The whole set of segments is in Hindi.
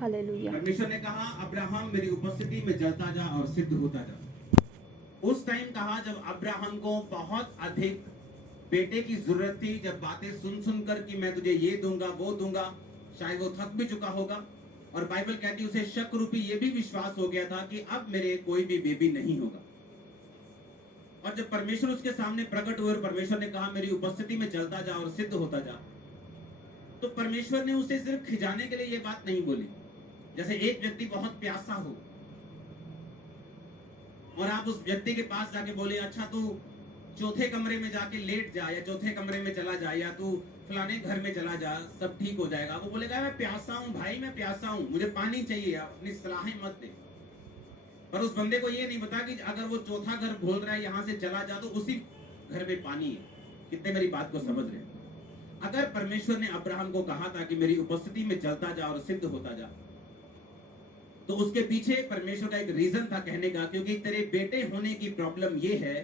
हालेलुया। परमेश्वर ने कहा अब्राहम मेरी उपस्थिति में जलता जा और सिद्ध होता जा। उस टाइम कहा जब अब्राहम को बहुत अधिक बेटे की जरूरत थी, जब बातें सुन सुनकर कि मैं तुझे ये दूंगा वो दूंगा, शायद वो थक भी चुका होगा। और बाइबल कहती है उसे शक रूपी ये भी विश्वास हो गया था कि अब मेरे कोई भी बेबी नहीं होगा। और जब परमेश्वर उसके सामने प्रकट हुए और परमेश्वर ने कहा मेरी उपस्थिति में चलता जा और सिद्ध होता जा, तो परमेश्वर ने उसे सिर्फ खिजाने के लिए ये बात नहीं बोली। जैसे एक व्यक्ति बहुत प्यासा हो और आप उस व्यक्ति के पास जाके बोले अच्छा तू चौथे कमरे में जाके लेट जा, या चौथे कमरे में चला जा, या तू फलाने घर में चला जा, सब ठीक हो जाएगा। वो बोलेगा मैं प्यासा हूं भाई, मैं प्यासा हूं, मुझे पानी चाहिए, अपनी सलाहें मत दे। पर उस बंदे को ये नहीं पता कि अगर वो चौथा घर बोल रहा है यहां से चला जा, तो उसी घर में पानी है। कितने मेरी बात को समझ रहे हैं? अगर परमेश्वर ने अब्राहम को कहा था कि मेरी उपस्थिति में चलता जा और सिद्ध होता जा, तो उसके पीछे परमेश्वर का एक रीजन था कहने का, क्योंकि तेरे बेटे होने की प्रॉब्लम ये है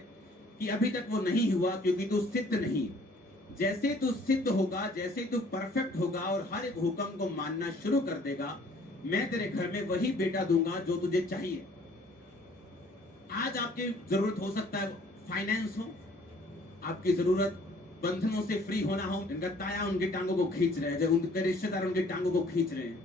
कि अभी तक वो नहीं हुआ क्योंकि तू सिद्ध नहीं। जैसे तू सिद्ध होगा, जैसे तू परफेक्ट होगा और हर एक हुक्म को मानना शुरू कर देगा, मैं तेरे घर में वही बेटा दूंगा जो तुझे चाहिए। आज आपकी जरूरत हो सकता है फाइनेंस हो, आपकी जरूरत बंधनों से फ्री होना हो। इनका ताया उनकी टांगों को खींच रहे हैं, जब उनके रिश्तेदार उनकी टांगों को खींच रहे हैं,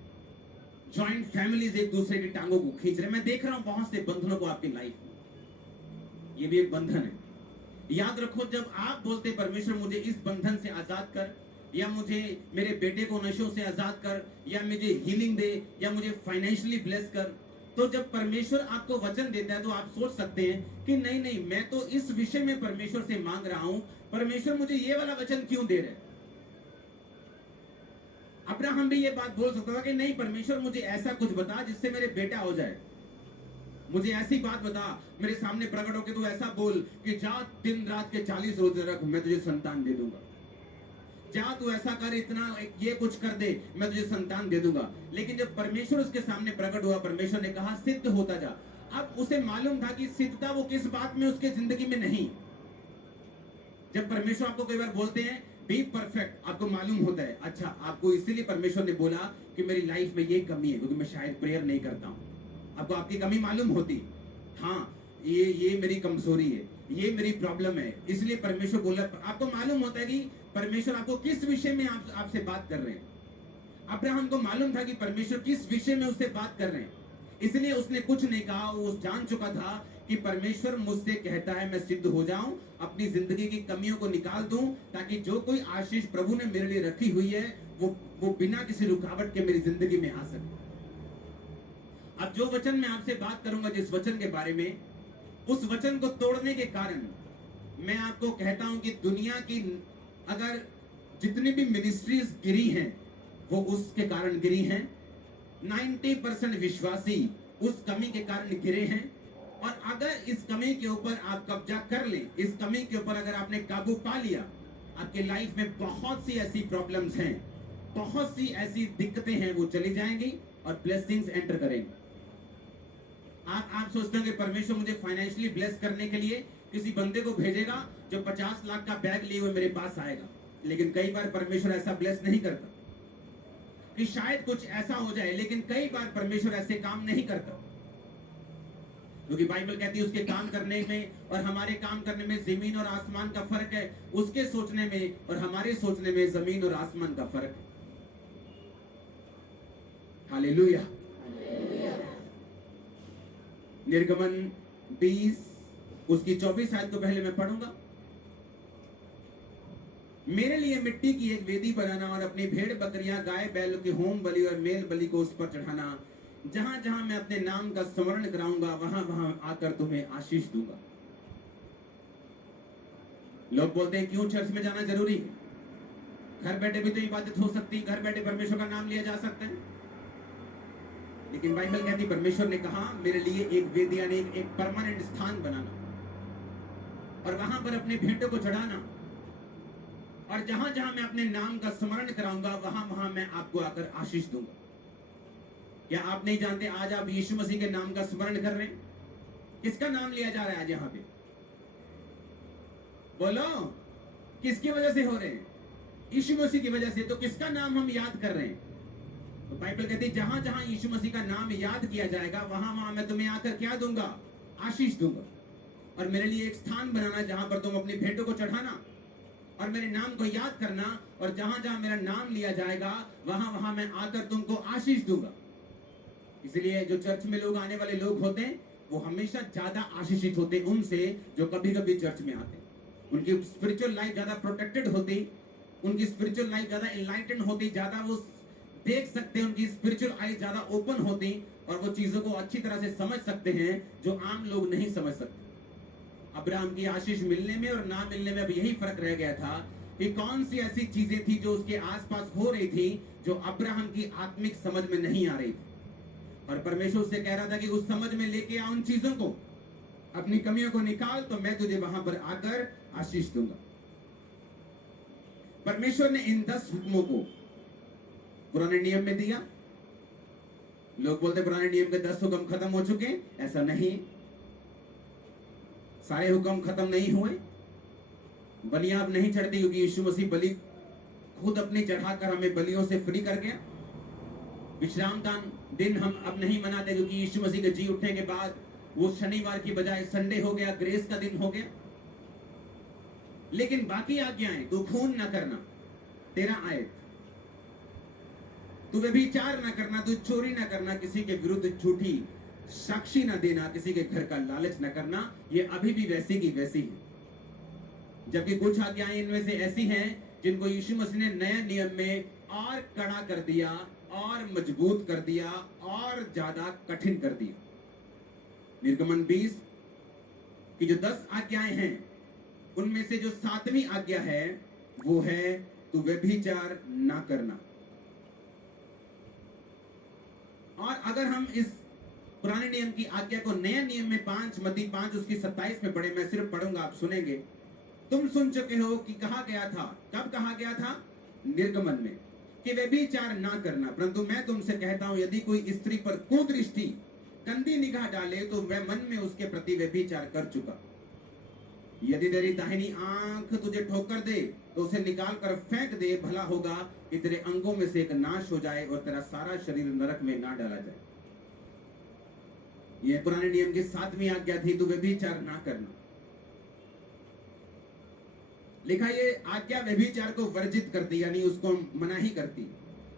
जॉइंट फैमिलीज एक दूसरे की टांगों को खींच रहे हैं। मैं देख रहा हूं बहुत से बंधनों को आपकी लाइफ में। ये भी एक बंधन है। याद रखो, जब आप बोलते परमेश्वर मुझे इस बंधन से आजाद कर, या मुझे मेरे बेटे को नशों से आजाद कर, या मुझे हीलिंग दे, या मुझे फाइनेंशियली ब्लेस कर, तो जब परमेश्वर आपको वचन देता है तो आप सोच सकते हैं कि नहीं नहीं, मैं तो इस विषय में परमेश्वर से मांग रहा हूं, परमेश्वर मुझे ये वाला वचन क्यों दे रहे हैं? अब्राहम भी ये बात बोल सकता था कि नहीं परमेश्वर मुझे ऐसा कुछ बता जिससे मेरे बेटा हो जाए, मुझे ऐसी बात बता, मेरे सामने प्रकट होकर तू ऐसा बोल कि जा दिन रात के 40 रोजे रख, मैं तुझे संतान दे दूंगा। जा तू ऐसा कर, इतना ये कुछ कर दे, मैं तुझे संतान दे दूंगा। लेकिन जब परमेश्वर उसके सामने प्रकट हुआ, परमेश्वर ने कहा सिद्ध होता जा। अब उसे मालूम था कि सिद्धता वो किस बात में उसके जिंदगी में नहीं। जब परमेश्वर आपको कई बार बोलते हैं बी परफेक्ट, आपको मालूम होता है अच्छा आपको इसीलिए परमेश्वर ने बोला कि मेरी लाइफ में ये कमी है क्योंकि मैं शायद प्रेयर नहीं करता हूं। आपको आपकी कमी मालूम होती, हाँ ये मेरी कमजोरी है, ये मेरी प्रॉब्लम है, इसलिए परमेश्वर बोला। आपको मालूम होता है कि परमेश्वर आपको किस विषय में आपसे बात कर रहे हैं। अब्राहम को मालूम था कि परमेश्वर किस विषय में उससे बात कर रहे हैं, इसलिए उसने कुछ नहीं कहा। वो जान चुका था कि परमेश्वर मुझसे कहता है मैं सिद्ध हो जाऊं, अपनी जिंदगी की कमियों को निकाल दूं, ताकि जो कोई आशीष प्रभु ने मेरे लिए रखी हुई है वो बिना किसी रुकावट के मेरी जिंदगी में आ सके। अब जो वचन मैं आपसे बात करूंगा, जिस वचन के बारे में, उस वचन को तोड़ने के कारण मैं आपको कहता हूं कि दुनिया की अगर जितनी भी मिनिस्ट्रीज गिरी हैं वो उसके कारण गिरी हैं। 90% विश्वासी उस कमी के कारण गिरे हैं। और अगर इस कमी के ऊपर आप कब्जा कर लें, इस कमी के ऊपर अगर आपने काबू पा लिया, आपके लाइफ में बहुत सी ऐसी प्रॉब्लम्स हैं, बहुत सी ऐसी दिक्कतें हैं, वो चली जाएंगी और ब्लेसिंग्स एंटर करेंगे। आप सोचते हैं कि परमेश्वर मुझे फाइनेंशियली ब्लेस करने के लिए किसी बंदे को भेजेगा जो 50 लाख का बैग लिए हुए मेरे पास आएगा, लेकिन कई बार परमेश्वर ऐसा ब्लेस नहीं करता। कि शायद कुछ ऐसा हो जाए, लेकिन कई बार परमेश्वर ऐसे काम नहीं करता, क्योंकि बाइबल कहती है उसके काम करने में और हमारे काम करने में जमीन और आसमान का फर्क है। उसके सोचने में और हमारे सोचने में जमीन और आसमान का फर्क है। हालेलुया। निर्गमन 20 उसकी 24 आयत को पहले मैं पढ़ूंगा। मेरे लिए मिट्टी की एक वेदी बनाना और अपनी भेड़ बकरियां गाय बैल की होम बलि और मेल बलि को उस पर चढ़ाना। जहां जहां मैं अपने नाम का स्मरण कराऊंगा वहां वहां आकर तुम्हें आशीष दूंगा। लोग बोलते हैं क्यों चर्च में जाना जरूरी है? घर बैठे भी तो इबादत हो सकती है, घर बैठे परमेश्वर का नाम लिया जा सकता है। लेकिन बाइबल कहती परमेश्वर ने कहा मेरे लिए एक वेदी यानी एक परमानेंट स्थान बनाना और वहां पर अपने भेंटों को चढ़ाना, और जहां जहां मैं अपने नाम का स्मरण कराऊंगा वहां वहां मैं आपको आकर आशीष दूंगा। क्या आप नहीं जानते आज आप यीशु मसीह के नाम का स्मरण कर रहे हैं? किसका नाम लिया जा रहा है आज यहाँ पे? बोलो, किसकी वजह से हो रहे हैं? यीशु मसीह की वजह से। तो किसका नाम हम याद कर रहे हैं? तो बाइबल कहती है जहां जहां यीशु मसीह का नाम याद किया जाएगा वहां वहां मैं तुम्हें आकर क्या दूंगा, आशीष दूंगा। और मेरे लिए एक स्थान बनाना जहां पर तुम अपनी भेंटों को चढ़ाना और मेरे नाम को याद करना, और जहां जहां मेरा नाम लिया जाएगा वहां वहां मैं आकर तुमको आशीष दूंगा। इसलिए जो चर्च में लोग आने वाले लोग होते हैं वो हमेशा ज्यादा आशीषित होते हैं उनसे जो कभी कभी चर्च में आते हैं। उनकी स्पिरिचुअल लाइफ ज्यादा प्रोटेक्टेड होती, उनकी स्पिरिचुअल लाइफ ज्यादा एनलाइटेंड होती, ज्यादा वो देख सकते हैं, उनकी स्पिरिचुअल आई ज्यादा ओपन होती और वो चीजों को अच्छी तरह से समझ सकते हैं जो आम लोग नहीं समझ सकते। अब्राहम की आशीष मिलने में और ना मिलने में अब यही फर्क रह गया था कि कौन सी ऐसी चीजें थी जो उसके आसपास हो रही थी जो अब्राहम की आत्मिक समझ में नहीं आ रही थी। और परमेश्वर से कह रहा था कि उस समझ में लेके आ उन चीजों को, अपनी कमियों को निकाल तो मैं तुझे वहां पर आकर आशीष दूंगा। परमेश्वर ने इन 10 हुक्मों को पुराने नियम में दिया। लोग बोलते पुराने नियम के 10 हुक्म खत्म हो चुके, ऐसा नहीं। सारे हुक्म खत्म नहीं हुए। बलियां अब नहीं चढ़ती क्योंकि यीशु मसीह बलि खुद अपनी चढ़ाकर हमें बलियों से फ्री कर गया। विश्राम दिन हम अब नहीं मनाते क्योंकि यीशु मसीह के जी उठने के बाद वो शनिवार की बजाय संडे हो गया, ग्रेस का दिन हो गया। लेकिन बाकी आज्ञाएं, तू खून ना करना, 13 आयत, तू व्यभिचार ना करना, तू चोरी ना करना, किसी के विरुद्ध झूठी साक्षी ना देना, किसी के घर का लालच ना करना, ये अभी भी वैसी की वैसी है। जबकि कुछ आज्ञाएं इनमें से ऐसी हैं जिनको यीशु मसीह ने नए नियम में और कड़ा कर दिया और मजबूत कर दिया और ज्यादा कठिन कर दिया। निर्गमन 20 की जो 10 आज्ञाएं हैं उनमें से जो 7वीं आज्ञा है वो है तू व्यभिचार ना करना। और अगर हम इस पुराने नियम की आज्ञा को नए नियम में 5 मत्ती 5 उसकी 27 में पढ़े, मैं सिर्फ पढ़ूंगा, आप सुनेंगे। तुम सुन चुके हो कि कहा गया था, कब कहा गया था? निर्गमन में, कि व्यभिचार ना करना, परंतु मैं तुमसे कहता हूं यदि कोई स्त्री पर कुदृष्टि गंदी निगाह डाले तो वह मन में उसके प्रति व्यभिचार कर चुका। यदि तेरी दाहिनी आंख तुझे ठोकर दे तो उसे निकाल कर फेंक दे, भला होगा कि तेरे अंगों में से एक नाश हो जाए और तेरा सारा शरीर नरक में ना डाला जाए। यह पुराने नियम की 7वीं आज्ञा थी, तू व्यभिचार ना करना। लिखा ये आज्ञा व्यभिचार को वर्जित करती, यानी उसको मनाही करती।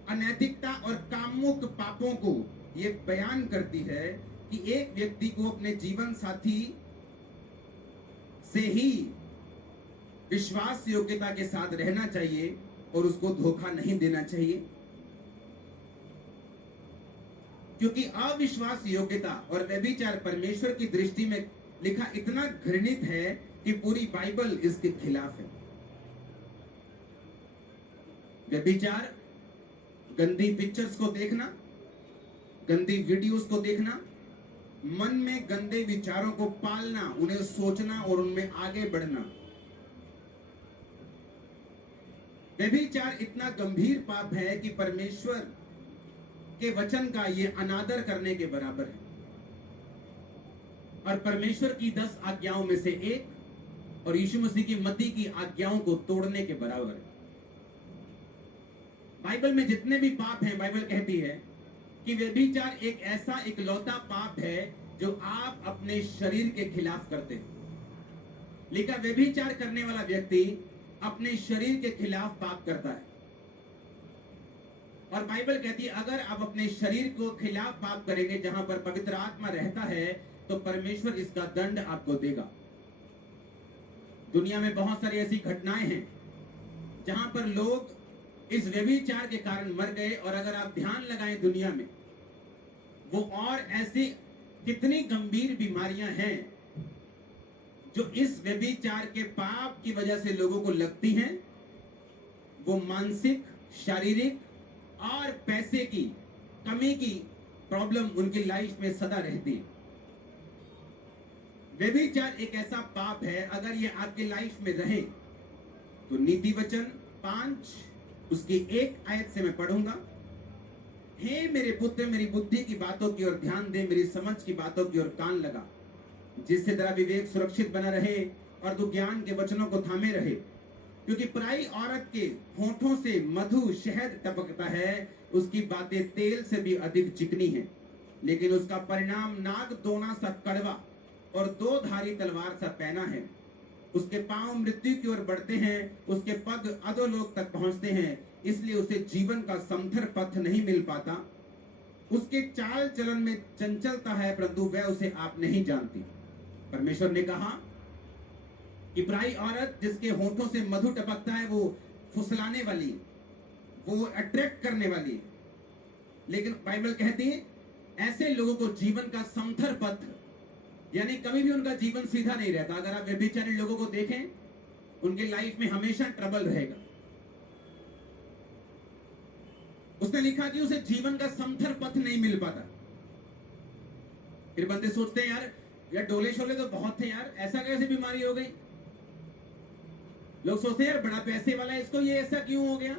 अनैतिकता और कामुक पापों को ये बयान करती है कि एक व्यक्ति को अपने जीवन साथी से ही विश्वास योग्यता के साथ रहना चाहिए और उसको धोखा नहीं देना चाहिए, क्योंकि अविश्वास योग्यता और व्यभिचार परमेश्वर की दृष्टि में लिखा इतना घृणित है कि पूरी बाइबल इसके खिलाफ है। व्यभिचार, गंदी पिक्चर्स को देखना, गंदी वीडियोस को देखना, मन में गंदे विचारों को पालना, उन्हें सोचना और उनमें आगे बढ़ना। व्यभिचार इतना गंभीर पाप है कि परमेश्वर के वचन का यह अनादर करने के बराबर है और परमेश्वर की 10 आज्ञाओं में से एक और यीशु मसीह की मत्ती की आज्ञाओं को तोड़ने के बराबर है। बाइबल में जितने भी पाप हैं, बाइबल कहती है कि व्यभिचार एक ऐसा इकलौता पाप है जो आप अपने शरीर के खिलाफ करते हैं। लिखा व्यभिचार करने वाला व्यक्ति अपने शरीर के खिलाफ पाप करता है। और बाइबल कहती है अगर आप अपने शरीर को खिलाफ पाप करेंगे जहां पर पवित्र आत्मा रहता है तो परमेश्वर इसका दंड आपको देगा। दुनिया में बहुत सारी ऐसी घटनाएं हैं जहां पर लोग इस व्यभिचार के कारण मर गए, और अगर आप ध्यान लगाएं दुनिया में वो और ऐसी कितनी गंभीर बीमारियां हैं जो इस व्यभिचार के पाप की वजह से लोगों को लगती हैं। वो मानसिक, शारीरिक और पैसे की कमी की प्रॉब्लम उनकी लाइफ में सदा रहती है। व्यभिचार एक ऐसा पाप है, अगर ये आपकी लाइफ में रहे तो नीति वचन 5 उसकी 1 आयत से मैं पढ़ूंगा। हे मेरे पुत्र, मेरी बुद्धि की बातों की ओर ध्यान दे, मेरी समझ की बातों की ओर कान लगा, जिससे तेरा विवेक सुरक्षित बना रहे और तू ज्ञान के वचनों को थामे रहे। क्योंकि पराई औरत के होठों से मधु शहद टपकता है, उसकी बातें तेल से भी अधिक चिकनी हैं, लेकिन उसका परिणाम नाग दोना सा कड़वा और दो धारी तलवार सा पैना है। उसके पांव मृत्यु की ओर बढ़ते हैं, उसके पग अधोलोक तक पहुंचते हैं, इसलिए उसे जीवन का समथर पथ नहीं मिल पाता। उसके चाल चलन में चंचलता है, परंतु वह उसे आप नहीं जानती। परमेश्वर ने कहा कि बुराई औरत जिसके होठों से मधु टपकता है, वो फुसलाने वाली, वो अट्रैक्ट करने वाली। लेकिन बाइबल कहती है ऐसे लोगों को जीवन का समथर पथ, यानी कभी भी उनका जीवन सीधा नहीं रहता। अगर आप व्यभिचारी लोगों को देखें, उनके लाइफ में हमेशा ट्रबल रहेगा। उसने लिखा कि उसे जीवन का समथर पथ नहीं मिल पाता। फिर बंदे सोचते हैं यार डोले शोले तो बहुत थे यार, ऐसा कैसे बीमारी हो गई। लोग सोचते हैं यार बड़ा पैसे वाला है, इसको ये ऐसा क्यों हो गया।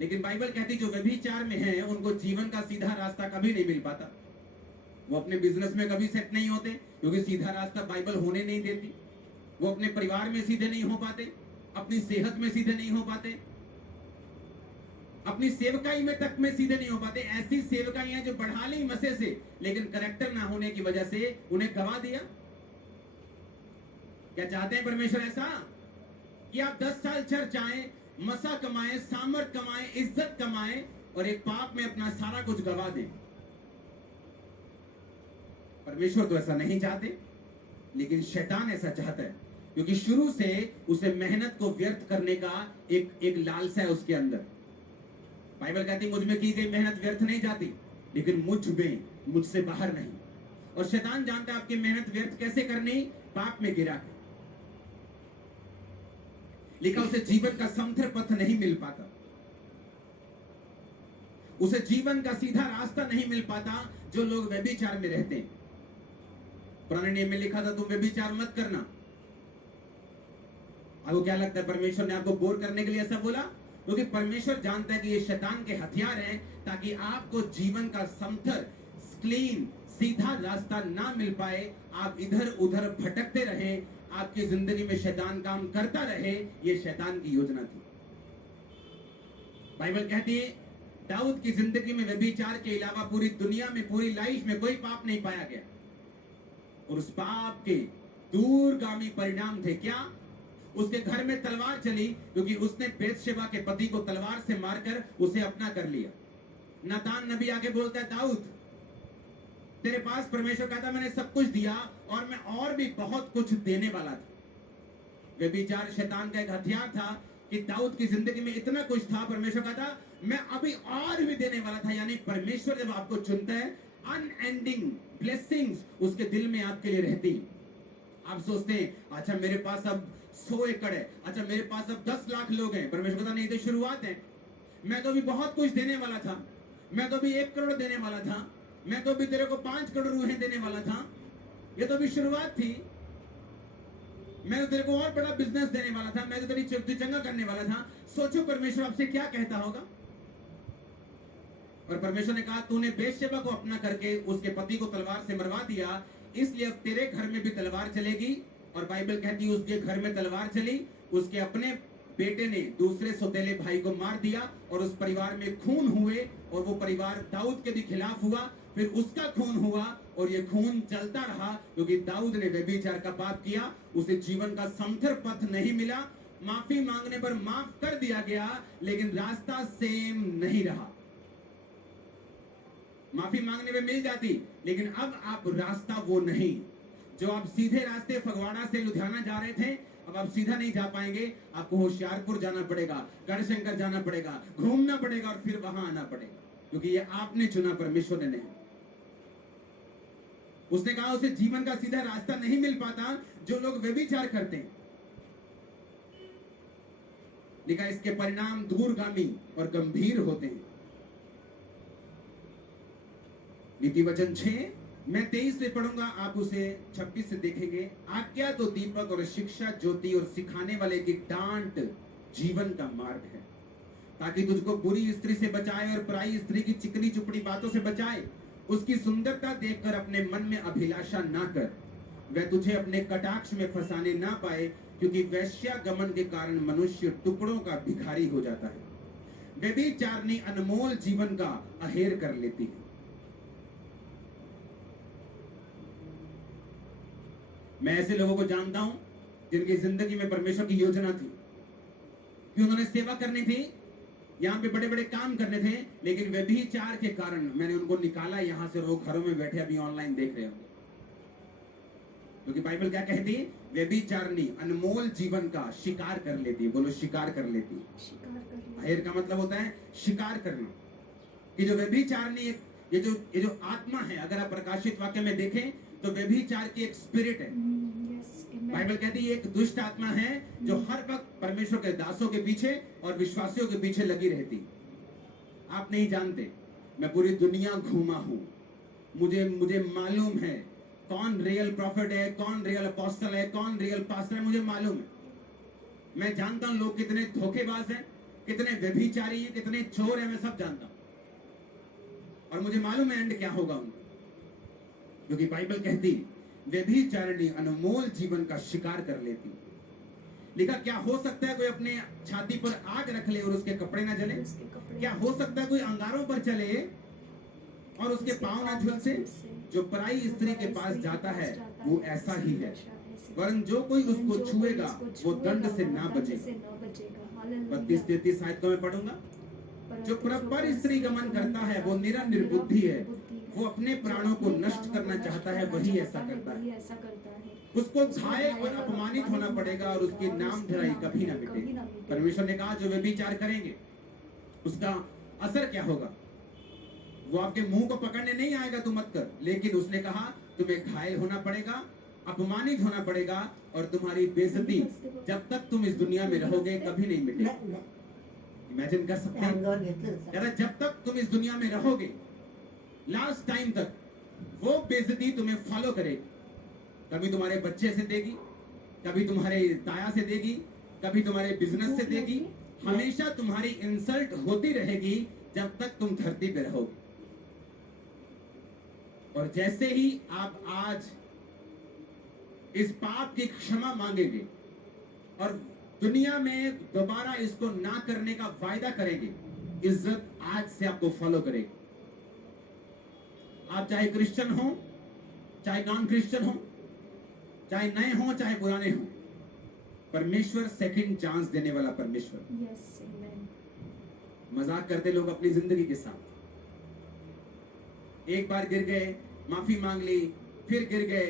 लेकिन बाइबल कहती जो व्यभिचार में है उनको जीवन का सीधा रास्ता कभी नहीं मिल पाता। वो अपने बिजनेस में कभी सेट नहीं होते, क्योंकि सीधा रास्ता बाइबल होने नहीं देती। वो अपने परिवार में सीधे नहीं हो पाते, अपनी सेहत में सीधे नहीं हो पाते, अपनी सेवकाई में तक में सीधे नहीं हो पाते। ऐसी सेवकाई हैं जो बढ़ा ली मसे से, लेकिन करेक्टर ना होने की वजह से उन्हें गवा दिया। क्या चाहते हैं परमेश्वर ऐसा कि आप 10 साल चर्च आए, मसा कमाएं, सामर्थ कमाएं, इज्जत कमाएं और एक पाप में अपना सारा कुछ गवा दें। परमेश्वर तो ऐसा नहीं चाहते, लेकिन शैतान ऐसा चाहता है, क्योंकि शुरू से उसे मेहनत को व्यर्थ करने का एक लालसा है उसके अंदर। बाइबल कहती मुझ में की गई मेहनत व्यर्थ नहीं जाती, लेकिन मुझसे बाहर नहीं। और शैतान जानता है आपकी मेहनत व्यर्थ कैसे करनी, पाप में गिरा के। लिखा उसे जीवन का समथर पथ नहीं मिल पाता, उसे जीवन का सीधा रास्ता नहीं मिल पाता। जो लोग व्यभिचार में रहते हैं, पुराने नियम में लिखा था तुम व्यभिचार मत करना। आपको क्या लगता है परमेश्वर ने आपको बोर करने के लिए ऐसा बोला? क्योंकि परमेश्वर जानता है कि ये शैतान के हथियार हैं, ताकि आपको जीवन का समथर क्लीन सीधा रास्ता ना मिल पाए, आप इधर उधर भटकते रहें, आपकी जिंदगी में शैतान काम करता रहे। ये शैतान की योजना थी। बाइबल कहती है दाऊद की जिंदगी में व्यभिचार के अलावा पूरी दुनिया में, पूरी लाइफ में कोई पाप नहीं पाया गया, और उस पाप के दूरगामी परिणाम थे क्या? उसके घर में तलवार चली, क्योंकि उसने बेतशेबा के पति को तलवार से मारकर उसे अपना कर लिया। नातान नबी आके बोलता है दाऊद तेरे पास परमेश्वर कहता मैंने सब कुछ दिया और मैं और भी बहुत कुछ देने वाला था। व्यभिचार शैतान का एक हथियार था कि दाऊद की जिंदगी में इतना कुछ था, परमेश्वर कहता मैं अभी और भी देने वाला था। यानी परमेश्वर जब आपको चुनता है, अनएंडिंग ब्लेसिंग्स उसके दिल में आपके लिए रहती। आप सोचते हैं अच्छा मेरे पास अब 100 एकड़ है, अच्छा मेरे पास अब 10 लाख लोग हैं। परमेश्वर कहता नहीं, तो शुरुआत है। मैं तो अभी बहुत कुछ देने वाला था, मैं तो अभी 1 करोड़ देने वाला था, मैं तो अभी तेरे को 5 करोड़ रूहें देने वाला था। ये तो अभी शुरुआत थी। मैं तो तेरे को और बड़ा बिजनेस देने वाला था, मैं तो तेरी चंगा करने वाला था। सोचो परमेश्वर आपसे क्या कहता होगा। और परमेश्वर ने कहा तूने बेतशेबा को अपना करके उसके पति को तलवार से मरवा दिया, इसलिए अब तेरे घर में भी तलवार चलेगी। और बाइबल कहती है उसके घर में तलवार चली, उसके अपने बेटे ने दूसरे सौतेले भाई को मार दिया और उस परिवार में खून हुए, और वो परिवार दाऊद के भी खिलाफ हुआ, फिर उसका खून हुआ और ये खून चलता रहा, क्योंकि दाऊद ने व्यभिचार का पाप किया। उसे जीवन का समथर पथ नहीं मिला। माफी मांगने पर माफ कर दिया गया, लेकिन रास्ता सेम नहीं रहा। माफी मांगने में मिल जाती, लेकिन अब आप रास्ता वो नहीं। जो आप सीधे रास्ते फगवाड़ा से लुधियाना जा रहे थे, अब आप सीधा नहीं जा पाएंगे। आपको होशियारपुर जाना पड़ेगा, गढ़शंकर जाना पड़ेगा, घूमना पड़ेगा और फिर वहां आना पड़ेगा, क्योंकि ये आपने चुना, परमेश्वर ने नहीं। उसने कहा उसे जीवन का सीधा रास्ता नहीं मिल पाता जो लोग व्यभिचार करते हैं। लिखा इसके परिणाम दूरगामी और गंभीर होते हैं। नीति वचन 6 मैं 23 से पढ़ूंगा, आप उसे 26 से देखेंगे। आज्ञा तो दीपक और शिक्षा ज्योति और सिखाने वाले की डांट जीवन का मार्ग है, ताकि तुझको बुरी स्त्री से बचाए और पराई स्त्री की चिकनी चुपड़ी बातों से बचाए। उसकी सुंदरता देखकर अपने मन में अभिलाषा ना कर, वह तुझे अपने कटाक्ष में फंसाने ना पाए, क्योंकि वैश्यागमन के कारण मनुष्य टुकड़ों का भिखारी हो जाता है। व्यभिचारिणी अनमोल जीवन का अहेर कर लेती है। मैं ऐसे लोगों को जानता हूं जिनकी जिंदगी में परमेश्वर की योजना थी कि उन्होंने सेवा करनी थी, यहाँ पे बड़े बड़े काम करने थे, लेकिन व्यभिचार के कारण मैंने उनको निकाला यहां से। लोग घरों में बैठे अभी ऑनलाइन देख रहे होंगे, क्योंकि बाइबल क्या कहती है? व्यभिचारिणी अनमोल जीवन का शिकार कर लेती है। बोलो, शिकार कर लेती है। अहेर का मतलब होता है शिकार करना। कि जो व्यभिचारिणी, ये जो आत्मा है, अगर आप प्रकाशित वाक्य में देखें तो व्यभिचार की एक स्पिरिट है। बाइबल कहती है एक दुष्ट आत्मा है जो हर वक्त परमेश्वर के दासों के पीछे और विश्वासियों के पीछे लगी रहती। आप नहीं जानते, मैं पूरी दुनिया घूमा हूं, मुझे मालूम है कौन रियल प्रॉफिट है, कौन रियल अपोस्टल है, कौन रियल पास्टर है, मुझे मालूम है। मैं जानता हूं लोग कितने धोखेबाज हैं, कितने व्यभिचारी हैं, कितने चोर हैं, मैं सब जानता हूं। और मुझे मालूम है एंड क्या होगा उनका, क्योंकि बाइबल कहती व्यभिचारिणी अनमोल जीवन का शिकार कर लेती। लिखा, क्या हो सकता है कोई अपने छाती पर आग रख ले और उसके कपड़े ना जले? क्या हो सकता है कोई अंगारों पर चले और उसके पांव ना झुलसे? जो पराई स्त्री के पास जाता है वो ऐसा ही है, वरन जो कोई उसको छुएगा वो दंड से ना बचेगा। 32-33 आयत को मैं पढ़ूंगा। जो पर स्त्री गमन करता है वो निरा निर्बुद्धि है, वो अपने प्राणों को नष्ट करना चाहता है, वही ऐसा करता है। उसको घायल और अपमानित होना पड़ेगा और उसकी नाम धराई कभी ना मिटेगी। परमेश्वर ने कहा जो व्यभिचार करेंगे उसका असर क्या होगा? वो आपके मुंह को पकड़ने नहीं आएगा, तू मत कर, लेकिन उसने कहा तुम्हें घायल होना पड़ेगा, अपमानित होना पड़ेगा और तुम्हारी बेइज्जती जब तक तुम इस दुनिया में रहोगे कभी नहीं मिटेगी। इमेजिन कर सकते हैं, जब तक तुम इस दुनिया में रहोगे लास्ट टाइम तक वो बेइज्जती तुम्हें फॉलो करेगी। कभी तुम्हारे बच्चे से देगी, कभी तुम्हारे ताया से देगी, कभी तुम्हारे बिजनेस से देगी, हमेशा तुम्हारी इंसल्ट होती रहेगी जब तक तुम धरती पे रहोगे। और जैसे ही आप आज इस पाप की क्षमा मांगेंगे और दुनिया में दोबारा इसको ना करने का वायदा करेंगे, इज्जत आज से आपको फॉलो करेगी। आप चाहे क्रिश्चियन हो, चाहे नॉन क्रिश्चियन हो, चाहे नए हो चाहे पुराने हो, परमेश्वर सेकंड चांस देने वाला परमेश्वर। मजाक करते लोग अपनी जिंदगी के साथ, एक बार गिर गए, माफी मांग ली, फिर गिर गए,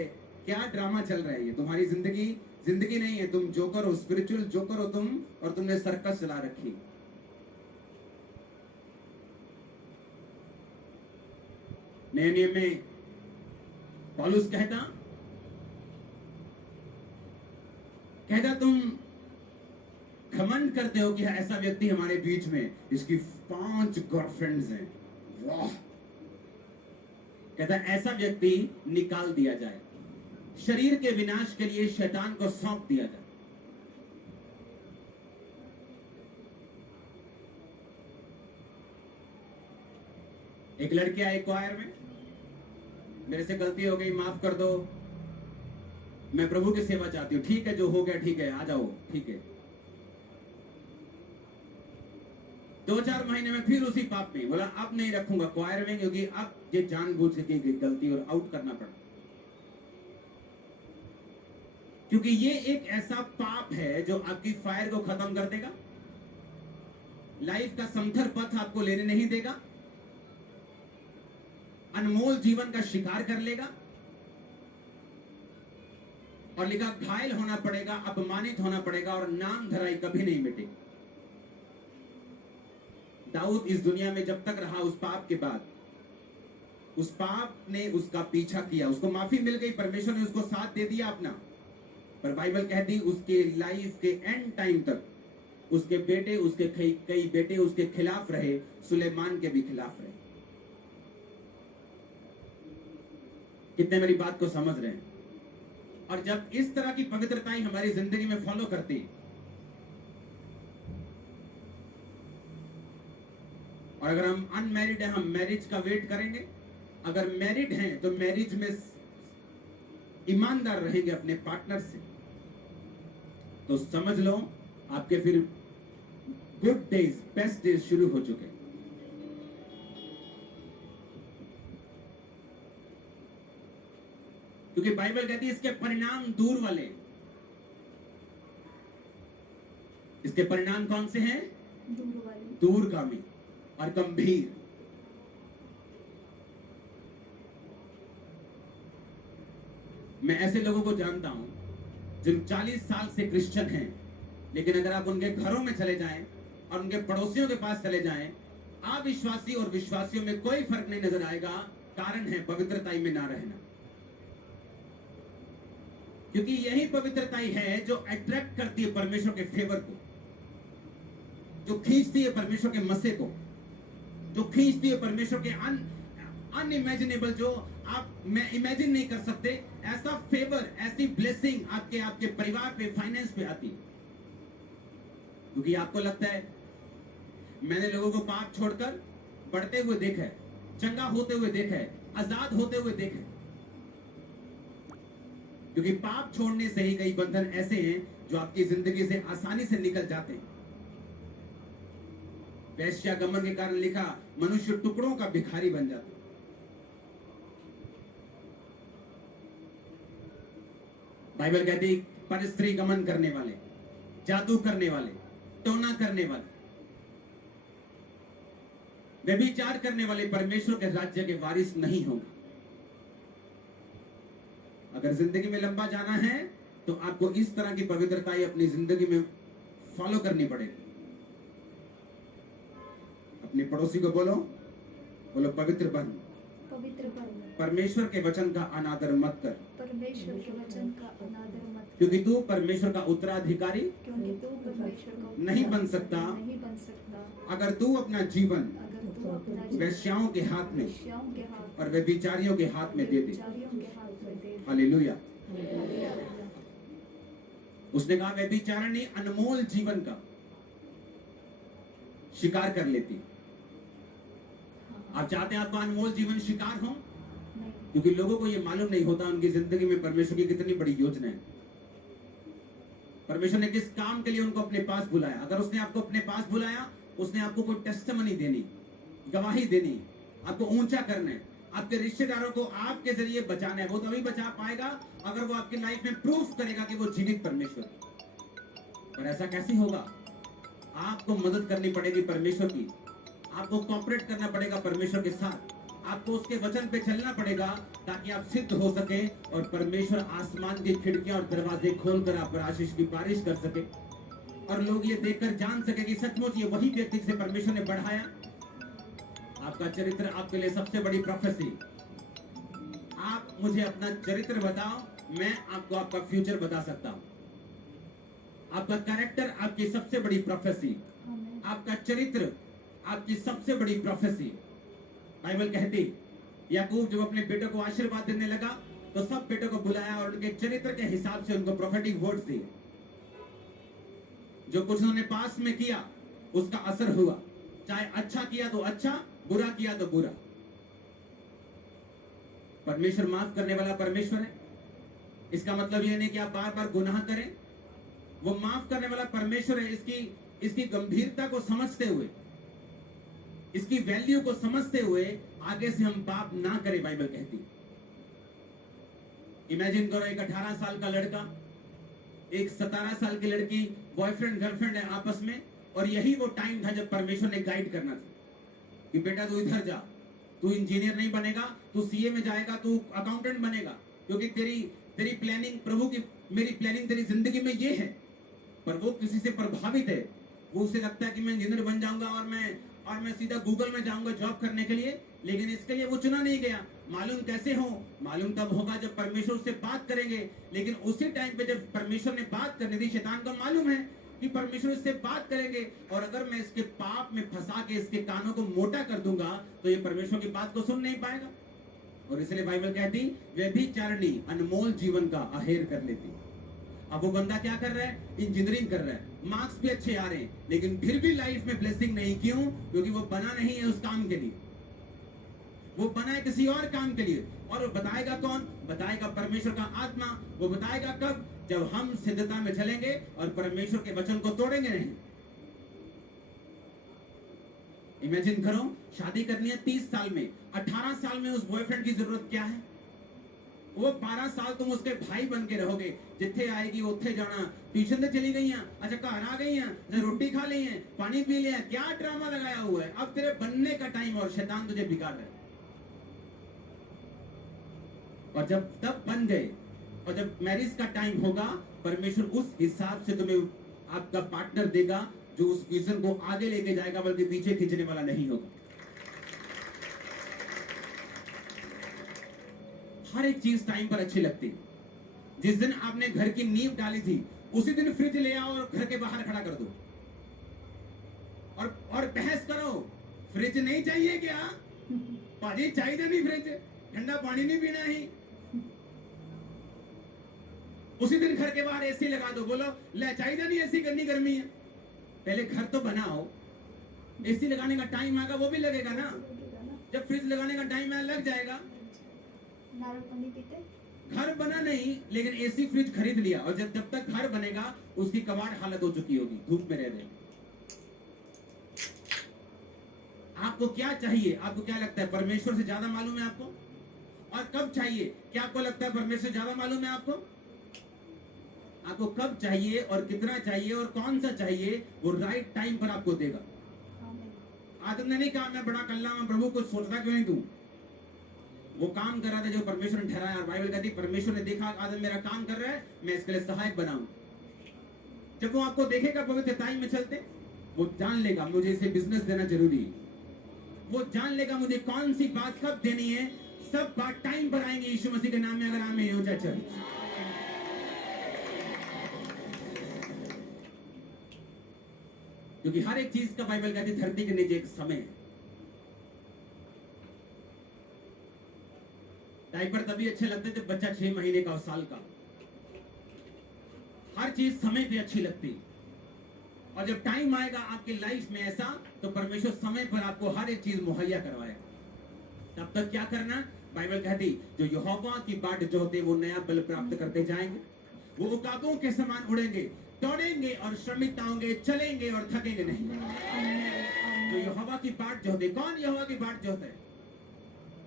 क्या ड्रामा चल रहा है? ये तुम्हारी जिंदगी नहीं है। तुम जोकर हो, स्पिरिचुअल जोकर हो तुम, और तुमने सर्कस चला रखी। नए नियम में पौलुस कहता तुम घमंड करते हो कि ऐसा व्यक्ति हमारे बीच में, इसकी 5 गर्लफ्रेंड्स हैं। वाह! कहता ऐसा व्यक्ति निकाल दिया जाए, शरीर के विनाश के लिए शैतान को सौंप दिया जाए। एक लड़की आई क्वायर में, मेरे से गलती हो गई, माफ कर दो, मैं प्रभु की सेवा चाहती हूँ। ठीक है, जो हो गया ठीक है, आ जाओ, ठीक है। 2-4 महीने में फिर उसी पाप में बोला अब नहीं रखूंगा क्वायर में, क्योंकि अब ये जानबूझ के गलती और आउट करना पड़ा। क्योंकि ये एक ऐसा पाप है जो आपकी फायर को खत्म कर देगा, लाइफ का समथर पथ आपको लेने नहीं देगा, अनमोल जीवन का शिकार कर लेगा, और लिखा घायल होना पड़ेगा, अपमानित होना पड़ेगा और नाम धराई कभी नहीं मिटेगी। दाऊद इस दुनिया में जब तक रहा, उस पाप के बाद उस पाप ने उसका पीछा किया, उसको माफी मिल गई, परमेश्वर ने उसको साथ दे दिया अपना, पर बाइबल कहती उसके लाइफ के एंड टाइम तक उसके बेटे, उसके कई बेटे उसके खिलाफ रहे, सुलेमान के भी खिलाफ रहे। कितने मेरी बात को समझ रहे हैं? और जब इस तरह की पवित्रताएं हमारी जिंदगी में फॉलो करती है, और अगर हम अनमैरिड हैं, हम मैरिज का वेट करेंगे। अगर मैरिड हैं तो मैरिज में ईमानदार रहेंगे अपने पार्टनर से, तो समझ लो आपके फिर गुड डेज, बेस्ट डेज शुरू हो चुके हैं। क्योंकि बाइबल कहती है इसके परिणाम दूर वाले। इसके परिणाम कौन से हैं? दूरगामी और गंभीर। मैं ऐसे लोगों को जानता हूं जिन 40 साल से क्रिश्चियन हैं, लेकिन अगर आप उनके घरों में चले जाएं और उनके पड़ोसियों के पास चले जाएं, अविश्वासी और विश्वासियों में कोई फर्क नहीं नजर आएगा। कारण है पवित्रताई में ना रहना। क्योंकि यही पवित्रताई है जो अट्रैक्ट करती है परमेश्वर के फेवर को, जो खींचती है परमेश्वर के मसे को, जो खींचती है परमेश्वर के अनइमेजिनेबल, जो आप मैं इमेजिन नहीं कर सकते, ऐसा फेवर, ऐसी ब्लेसिंग आपके परिवार पे, फाइनेंस पे आती है। क्योंकि आपको लगता है, मैंने लोगों को पाप छोड़कर बढ़ते हुए देखा है, चंगा होते हुए देखा है, आजाद होते हुए देखा है। क्योंकि पाप छोड़ने से ही कई बंधन ऐसे हैं जो आपकी जिंदगी से आसानी से निकल जाते हैं। वैश्यागमन के कारण लिखा, मनुष्य टुकड़ों का भिखारी बन जाता है। बाइबल कहती, पर स्त्री गमन करने वाले, जादू करने वाले, टोना करने वाले, व्यभिचार करने वाले परमेश्वर के राज्य के वारिस नहीं होंगे। अगर जिंदगी में लंबा जाना है तो आपको इस तरह की पवित्रताएं अपनी जिंदगी में फॉलो करनी पड़ेगी। अपने पड़ोसी को बोलो पवित्र बन, पवित्र बन। परमेश्वर के वचन का अनादर मत कर, परमेश्वर के वचन का अनादर मत कर। क्योंकि तू परमेश्वर का उत्तराधिकारी क्योंकि तू परमेश्वर का नहीं बन सकता अगर तू अपना जीवन वेश्याओं के हाथ में और व्यभिचारियों के हाथ में दे दे। हालेलुया। उसने कहा व्यभिचारिणी अनमोल जीवन का शिकार कर लेती। आप चाहते हैं आपका अनमोल जीवन शिकार हो? क्योंकि लोगों को यह मालूम नहीं होता उनकी जिंदगी में परमेश्वर की कितनी बड़ी योजना है। परमेश्वर ने किस काम के लिए उनको अपने पास बुलाया। अगर उसने आपको अपने पास बुलाया, उसने आपको कोई टेस्टिमनी देनी, गवाही देनी, आपको ऊंचा करना है, आपके रिश्तेदारों को आपके जरिए बचाना है। वो तभी बचा पाएगा अगर वो आपकी लाइफ में प्रूफ करेगा कि वो जीवित परमेश्वर है। पर ऐसा कैसे होगा? आपको मदद करनी पड़ेगी परमेश्वर की, आपको कॉपरेट करना पड़ेगा परमेश्वर के साथ, आपको उसके वचन पे चलना पड़ेगा ताकि आप सिद्ध हो सके और परमेश्वर आसमान की खिड़कियां और दरवाजे खोलकर आप पर आशीष की बारिश कर सके और लोग ये देखकर जान सके कि सचमुच ये वही व्यक्ति से परमेश्वर ने बढ़ाया। आपका चरित्र आपके लिए सबसे बड़ी प्रोफेसी। आप मुझे अपना चरित्र बताओ, मैं आपको आपका फ्यूचर बता सकता हूं। आपका कैरेक्टर आपकी सबसे बड़ी प्रोफेसी, आपका चरित्र आपकी सबसे बड़ी प्रोफेसी। बाइबल कहती, याकूब जब अपने बेटों को आशीर्वाद देने लगा तो सब बेटों को बुलाया और उनके चरित्र के हिसाब से उनको प्रोफेटिक वर्ड्स दिए। जो कुछ उन्होंने पास में किया उसका असर हुआ, चाहे अच्छा किया तो अच्छा, बुरा किया तो बुरा। परमेश्वर माफ करने वाला परमेश्वर है। इसका मतलब यह नहीं कि आप बार बार गुनाह करें। वो माफ करने वाला परमेश्वर है। इसकी गंभीरता को समझते हुए, इसकी वैल्यू को समझते हुए आगे से हम पाप ना करें। बाइबल कहती, इमेजिन करो एक 18 साल का लड़का, एक 17 साल की लड़की, बॉयफ्रेंड गर्लफ्रेंड है आपस में, और यही वो टाइम था जब परमेश्वर ने गाइड करना था कि बेटा तू इधर जा, तू इंजीनियर नहीं बनेगा, तू सीए में जाएगा, तू अकाउंटेंट बनेगा, क्योंकि तेरी प्लानिंग, प्रभु की मेरी प्लानिंग तेरी जिंदगी में ये है। पर वो किसी से प्रभावित है, वो उसे लगता है कि मैं इंजीनियर बन जाऊंगा और मैं सीधा गूगल में जाऊंगा जॉब करने के लिए, लेकिन इसके लिए वो चुना नहीं गया। मालूम कैसे हो? मालूम तब होगा जब परमेश्वर से बात करेंगे। लेकिन उसी टाइम पे जब परमेश्वर ने बात करनी थी, शैतान को मालूम है कि परमेश्वर इससे बात करेंगे और अगर मैं इसके पाप में फंसा के इसके कानों को मोटा कर दूंगा तो ये परमेश्वर की बात को सुन नहीं पाएगा। और इसलिए बाइबल कहती, व्यभिचारिणी अनमोल जीवन का अहेर कर लेती। अब वो बंदा क्या कर रहा है? इंजीनियरिंग कर रहा है, मार्क्स भी अच्छे आ रहे हैं, लेकिन फिर भी लाइफ में ब्लेसिंग नहीं। क्यों? क्योंकि वो बना नहीं है उस काम के लिए, वो बना है किसी और काम के लिए। और वो बताएगा कौन? बताएगा परमेश्वर का आत्मा। वो बताएगा कब? जब हम सिद्धता में चलेंगे और परमेश्वर के वचन को तोड़ेंगे नहीं। इमेजिन करो, शादी करनी है 30 साल में, 18 साल में उस बॉयफ्रेंड की जरूरत क्या है? वो 12 साल तुम उसके भाई बन के रहोगे, जिथे आएगी उथे जाना, ट्यूशन से चली गई हैं, अच्छा घर आ गई हैं, अच्छा रोटी खा ली है, पानी पी लिया, क्या ड्रामा लगाया हुआ है? अब तेरे बनने का टाइम और शैतान तुझे बिगाड़ रहा है। और जब तब बन गए और जब मैरिज का टाइम होगा, परमेश्वर उस हिसाब से तुम्हें आपका पार्टनर देगा जो उस विजन को आगे लेके जाएगा, बल्कि पीछे खींचने वाला नहीं होगा। हर एक चीज टाइम पर अच्छी लगती है। जिस दिन आपने घर की नींव डाली थी, उसी दिन फ्रिज ले आओ और घर के बाहर खड़ा कर दो और बहस करो, फ्रिज नहीं चाहिए क्या? पाजी चाहिए नहीं फ्रिज, ठंडा पानी नहीं पीना ही। उसी दिन घर के बाहर एसी लगा दो, बोलो ले चाहिए नहीं एसी, करनी गर्मी है। पहले घर तो बनाओ, एसी लगाने का टाइम आएगा वो भी लगेगा ना। जब फ्रिज लगाने का टाइम आया लग जाएगा। नारळ पाणी पीते? घर बना नहीं, लेकिन एसी फ्रिज खरीद लिया, और जब तक घर बनेगा उसकी कबाड़ हालत हो चुकी होगी, धूप में रह रहे। आपको क्या चाहिए? आपको क्या लगता है परमेश्वर से ज्यादा मालूम है आपको? और कब चाहिए? क्या आपको लगता है परमेश्वर से ज्यादा मालूम है आपको? आपको कब चाहिए और कितना चाहिए और कौन सा चाहिए, वो राइट टाइम पर आपको देगा। आदम ने नहीं कहा मैं बड़ा कल्ला हूं, प्रभु कुछ सोचता क्यों नहीं तू? वो काम कर रहा था जो परमेश्वर ने ठहराया। और बाइबल कहती है परमेश्वर ने देखा आदम मेरा काम कर रहा है, मैं इसके लिए सहायक बनाऊं। जब वो आपको देखेगा पवित्रताई में चलते, वो जान लेगा मुझे इसे बिजनेस देना जरूरी है। वो जान लेगा मुझे कौन सी बात कब देनी है। सब बात टाइम पर आएंगे यीशु मसीह के नाम में, अगर आमीन हो जाए। चल क्योंकि हर एक चीज का बाइबल कहती है धरती के नीचे एक समय है। डायपर तभी अच्छे लगते जब बच्चा 6 महीने का और साल का। हर चीज समय पे अच्छी लगती, और जब टाइम आएगा आपकी लाइफ में ऐसा, तो परमेश्वर समय पर आपको हर एक चीज मुहैया करवाएगा। तब तक क्या करना? बाइबल कहती जो यहोवा की बाट जोहते वो नया बल प्राप्त करते जाएंगे। वो उकाबों के समान उड़ेंगे, दौड़ेंगे और श्रमित होंगे, चलेंगे और थकेंगे नहीं। तो यहोवा की बाट जोहते, कौन यहोवा की बाट जोहता है?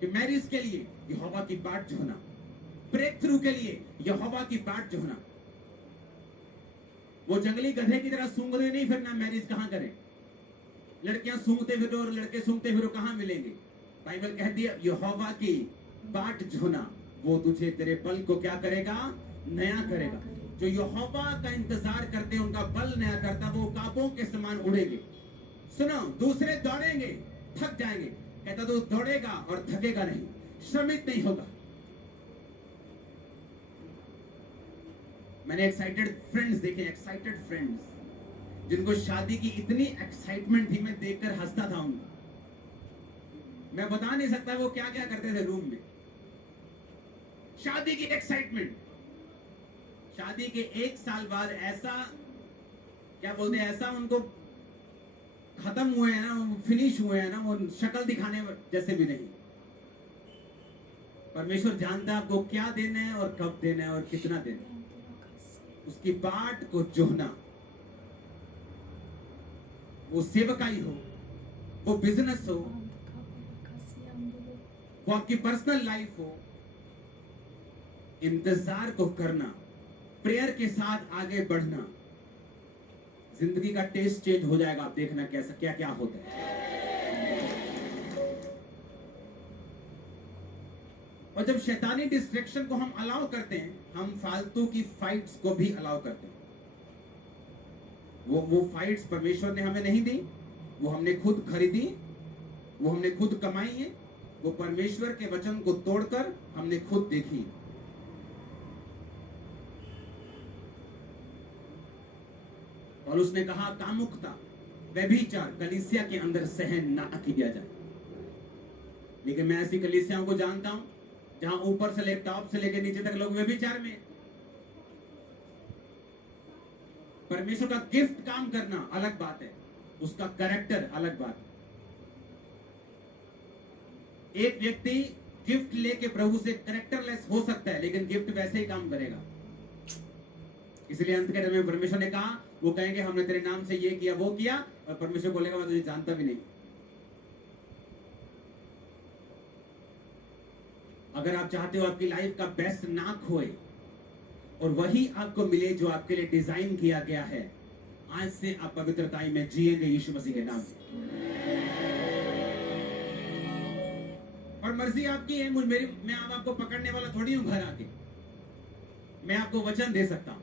कि मैरिज के लिए यहोवा की बाट जोहना, ब्रेक थ्रू के लिए यहोवा की बाट जोहना। वो जंगली गधे की तरह सूंघते नहीं फिरना। मैरिज कहां करें? लड़कियां सूंघते फिरो और लड़के सूंघते फिरो, कहां मिलेंगे? बाइबल कहती है यहोवा की बाट जोहना, वो तुझे तेरे बल को क्या करेगा? नया करेगा। जो यहोवा का इंतजार करते हैं उनका बल नया करता, वो काबों के समान उड़ेंगे। सुनो, दूसरे दौड़ेंगे थक जाएंगे, कहता तो दौड़ेगा और थकेगा नहीं, श्रमित नहीं होगा। मैंने एक्साइटेड फ्रेंड्स देखे, एक्साइटेड फ्रेंड्स जिनको शादी की इतनी एक्साइटमेंट थी, मैं देखकर हंसता था उनको। मैं बता नहीं सकता वो क्या क्या करते थे रूम में। शादी की एक्साइटमेंट। शादी के 1 साल बाद ऐसा क्या बोलते हैं, ऐसा उनको खत्म हुए हैं ना, फिनिश हुए हैं ना, वो शक्ल दिखाने जैसे भी नहीं। परमेश्वर जानता है आपको क्या देना है और कब देना है और कितना देना है। उसकी बाट को जोहना, वो सेवकाई हो, वो बिजनेस हो, वो आपकी पर्सनल लाइफ हो, इंतजार को करना, प्रेयर के साथ आगे बढ़ना, जिंदगी का टेस्ट चेंज हो जाएगा। आप देखना कैसा क्या क्या होता है। और जब शैतानी डिस्ट्रैक्शन को हम अलाउ करते हैं, हम फालतू की फाइट्स को भी अलाउ करते हैं। वो फाइट्स परमेश्वर ने हमें नहीं दी, वो हमने खुद खरीदी, वो हमने खुद कमाई है, वो परमेश्वर के वचन को तोड़कर हमने खुद देखी। और उसने कहा कामुकता, व्यभिचार कलीसिया के अंदर सहन ना किया जाए। लेकिन मैं ऐसी कलीसियाओं को जानता हूं जहां ऊपर से लेकर टॉप से लेकर नीचे तक लोग व्यभिचार में। परमेश्वर का गिफ्ट काम करना अलग बात है, उसका कैरेक्टर अलग बात है। एक व्यक्ति गिफ्ट लेके प्रभु से कैरेक्टरलेस हो सकता है, लेकिन गिफ्ट वैसे ही काम करेगा। इसलिए अंत के में परमेश्वर ने कहा, वो कहेंगे हमने तेरे नाम से ये किया वो किया, और परमेश्वर बोलेगा मैं तुझे जानता भी नहीं। अगर आप चाहते हो आपकी लाइफ का बेस्ट ना खोए और वही आपको मिले जो आपके लिए डिजाइन किया गया है, आज से आप पवित्रताई में जिएंगे यीशु मसीह के नाम से। और मर्जी आपकी है, मैं आपको पकड़ने वाला थोड़ी हूं घर आके। मैं आपको वचन दे सकता हूं,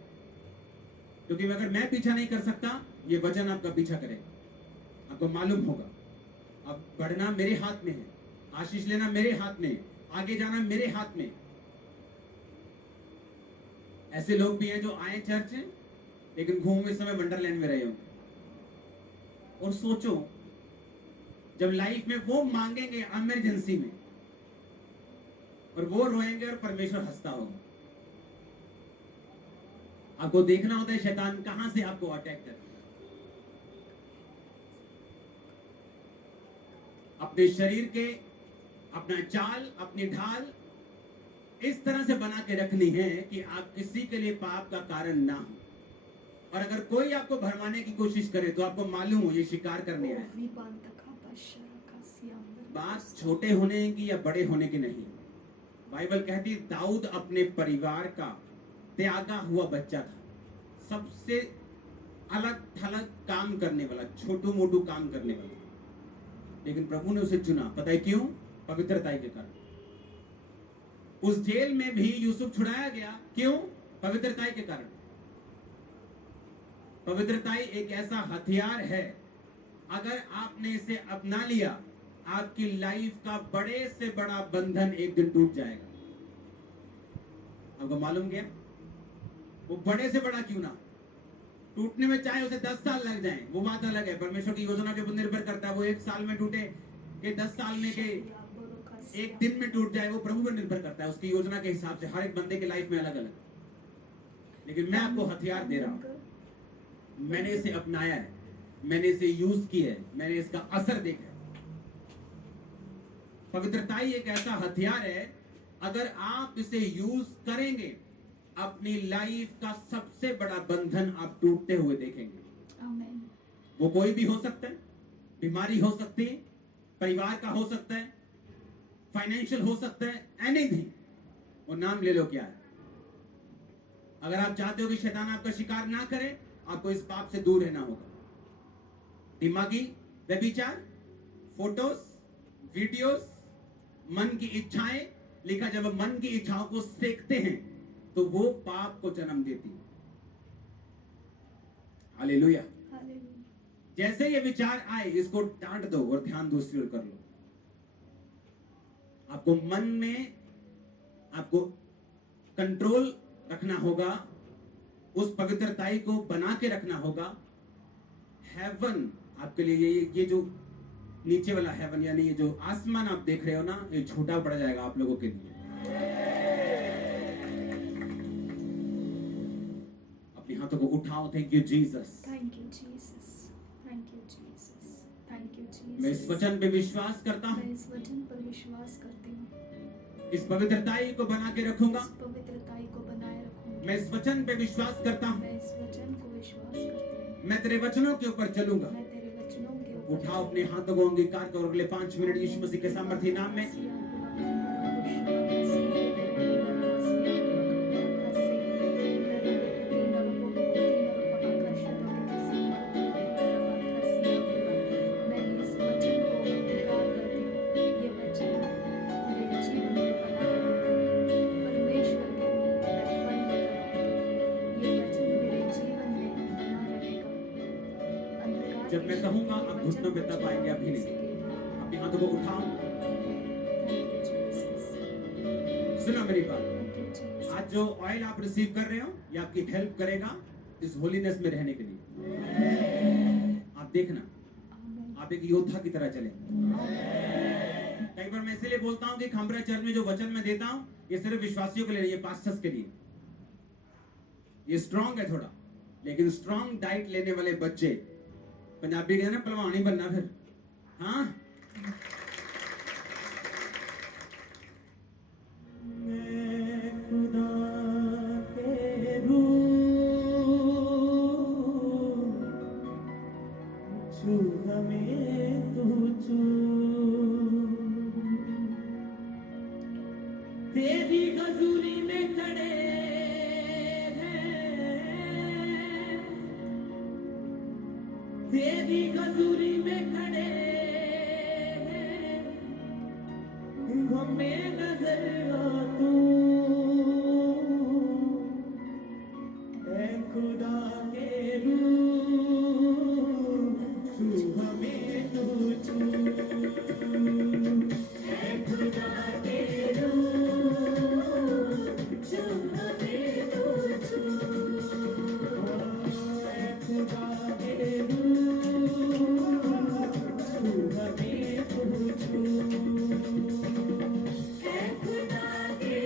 क्योंकि अगर मैं पीछा नहीं कर सकता, ये वचन आपका पीछा करेगा। आपको मालूम होगा अब बढ़ना मेरे हाथ में है, आशीष लेना मेरे हाथ में है, आगे जाना मेरे हाथ में। ऐसे लोग भी हैं जो आए चर्च लेकिन घूम इस समय वंडरलैंड में रहे होंगे। और सोचो जब लाइफ में वो मांगेंगे इमरजेंसी में, और वो रोएंगे और परमेश्वर हंसता होगा। आपको देखना होता है शैतान कहां से आपको अटैक करता है। अपने शरीर के अपना चाल, अपनी ढाल इस तरह से बना के रखनी है कि आप किसी के लिए पाप का कारण ना हो। और अगर कोई आपको भरमाने की कोशिश करे तो आपको मालूम हो ये शिकार करने आया है। बात छोटे होने की या बड़े होने की नहीं। बाइबल कहती दाऊद अपने परिवार का त्यागा हुआ बच्चा था, सबसे अलग थलग काम करने वाला, छोटू मोटू काम करने वाला, लेकिन प्रभु ने उसे चुना। पता है क्यों? पवित्रताई के कारण। उस जेल में भी यूसुफ छुड़ाया गया, क्यों? पवित्रताई के कारण। पवित्रताई एक ऐसा हथियार है, अगर आपने इसे अपना लिया, आपकी लाइफ का बड़े से बड़ा बंधन एक दिन टूट जाएगा। आपको मालूम क्या? वो बड़े से बड़ा क्यों ना टूटने में, चाहे उसे 10 साल लग जाएं, वो बात अलग है। परमेश्वर की योजना के ऊपर निर्भर करता है। वो 1 साल में टूटे कि 10 साल में के 1 दिन में टूट जाए, वो प्रभु पर निर्भर करता है। उसकी योजना के हिसाब से हर एक बंदे के लाइफ में अलग अलग। लेकिन मैं आपको हथियार दे रहा हूं, मैंने इसे अपनाया है, मैंने इसे यूज किया है, मैंने इसका असर देखा है। पवित्रताई एक ऐसा हथियार है, अगर आप इसे यूज करेंगे, अपनी लाइफ का सबसे बड़ा बंधन आप टूटते हुए देखेंगे। आमीन। वो कोई भी हो सकता है, बीमारी हो सकती है, परिवार का हो सकता है, फाइनेंशियल हो सकता है, एनीथिंग। वो नाम ले लो क्या है। अगर आप चाहते हो कि शैतान आपका शिकार ना करे, आपको इस पाप से दूर रहना होगा। दिमागी व्यभिचार, फोटोज, वीडियोस, मन की इच्छाएं, लिखा जब मन की इच्छाओं को सेकते हैं तो वो पाप को जन्म देती है। हालेलुया। जैसे ये विचार आए, इसको डांट दो और ध्यान दूसरी ओर कर लो। आपको मन में आपको कंट्रोल रखना होगा, उस पवित्रताई को बना के रखना होगा। हेवन आपके लिए, ये जो नीचे वाला हेवन, यानी ये जो आसमान आप देख रहे हो ना, ये छोटा पड़ जाएगा आप लोगों के लिए। अपने हाथों को उठाओ। Thank you Jesus, thank you Jesus, thank you Jesus, thank you Jesus. मैं इस वचन पे विश्वास करता हूँ, मैं इस वचन पर विश्वास करती हूँ। इस पवित्रताई को बना के रखूंगा, इस पवित्रताई को बनाए रखूंगा। मैं इस वचन पे विश्वास करता हूँ, मैं इस वचन को विश्वास करती हूँ। मैं तेरे वचनों के ऊपर चलूंगा। मैं तेरे वचनों के ऊपर उठाओ अपने हाथों को, अंगीकार करो। अगले 5 मिनट यीशु मसीह के सामर्थी नाम में जब मैं कहूंगा आप घुटनों पे तब आएंगे, अभी नहीं। अपने हाथों को उठाओ। सुनो मेरी बात, आज जो ऑयल आप रिसीव कर रहे हो, ये आपकी हेल्प करेगा इस होलीनेस में रहने के लिए। आप देखना, आप एक योद्धा की तरह चले। कई बार मैं इसलिए बोलता हूँ कि खंबरा चर्च में जो वचन मैं देता हूँ, ये सिर्फ विश्वासियों के लिए नहीं, ये पास्टर्स के लिए। ये स्ट्रॉन्ग है थोड़ा, लेकिन स्ट्रॉन्ग डाइट लेने वाले बच्चे, पंजाबी कहते ना पहलवान ही बनना फिर। हाँ, मैं खुदा के छू हमें तू छू। तेरी हजूरी में खड़े हैं, तेरी हजूरी में खड़े हैं, हमें नजर आ तू, ऐ खुदा के रूह, तू हमें तू ऐ खुदा के रूह, तू हमें तू ऐ खुदा के रूह, तू हमें तू ऐ खुदा के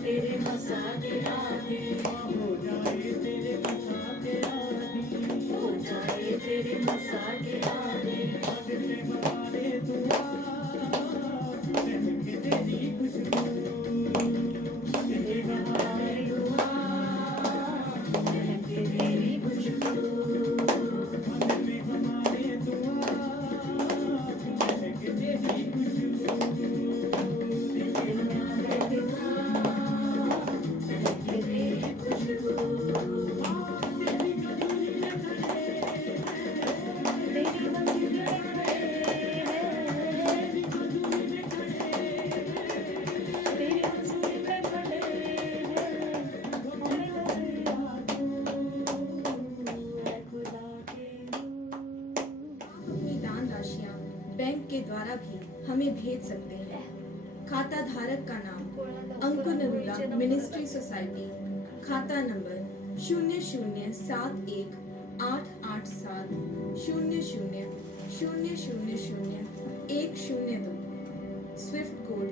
तेरे मसाके आदि हो जाए तेरे मसाके आदि हो जाए तेरे मसाके आदि आज में हमारे दुआ महके तेरी खुशबू तेरे हमारे दुआ महके तेरी खुशबू आज में हमारे दुआ महके तेरी खुशबू तेरे हमारे दुआ बैंक के द्वारा भी हमें भेज सकते हैं। खाता धारक का नाम अंकुर नरूला मिनिस्ट्री सोसाइटी, खाता number 00718800000102, Swift code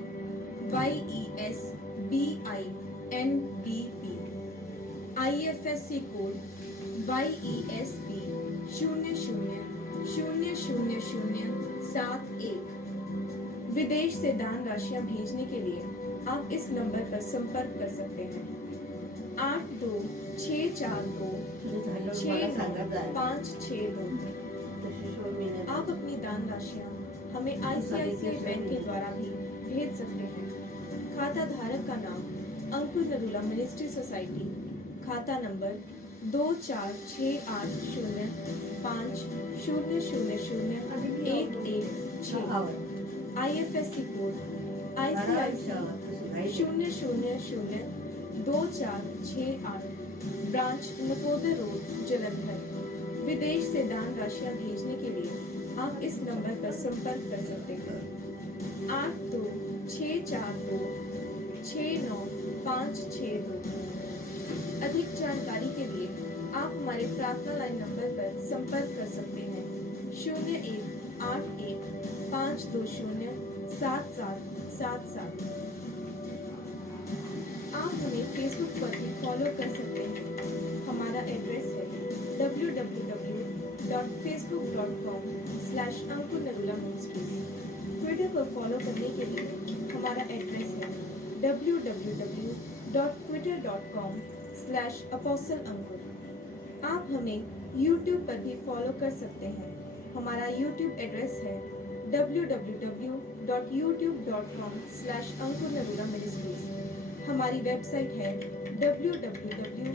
YESBINDP, IFSC code YESB 000071। विदेश से दान राशियां भेजने के लिए आप इस नंबर पर संपर्क कर सकते हैं 8264269562। आप अपनी दान राशियां हमें ICICI बैंक के द्वारा भी भेज सकते हैं। खाता धारक का नाम अंकुर नरूला मिनिस्ट्री सोसाइटी, खाता number 246805000116, IFSC code ICICI 002468, branch Nakodar road, Jalandhar. विदेश से दान राशियां भेजने के लिए आप इस नंबर पर संपर्क कर सकते हैं 8264269562। अधिक जानकारी के लिए आप हमारे प्रार्थना लाइन नंबर पर संपर्क कर सकते हैं 0181520777। आप हमें फेसबुक पर भी फॉलो कर सकते हैं। हमारा एड्रेस है www.facebook.com/ankurnarulaministries। ट्विटर पर फॉलो करने के लिए हमारा एड्रेस है www.twitter.com/apostleankur। आप हमें YouTube पर भी फॉलो कर सकते हैं। हमारा YouTube एड्रेस है www.youtube.com/ankurnarulaministries। हमारी वेबसाइट है www.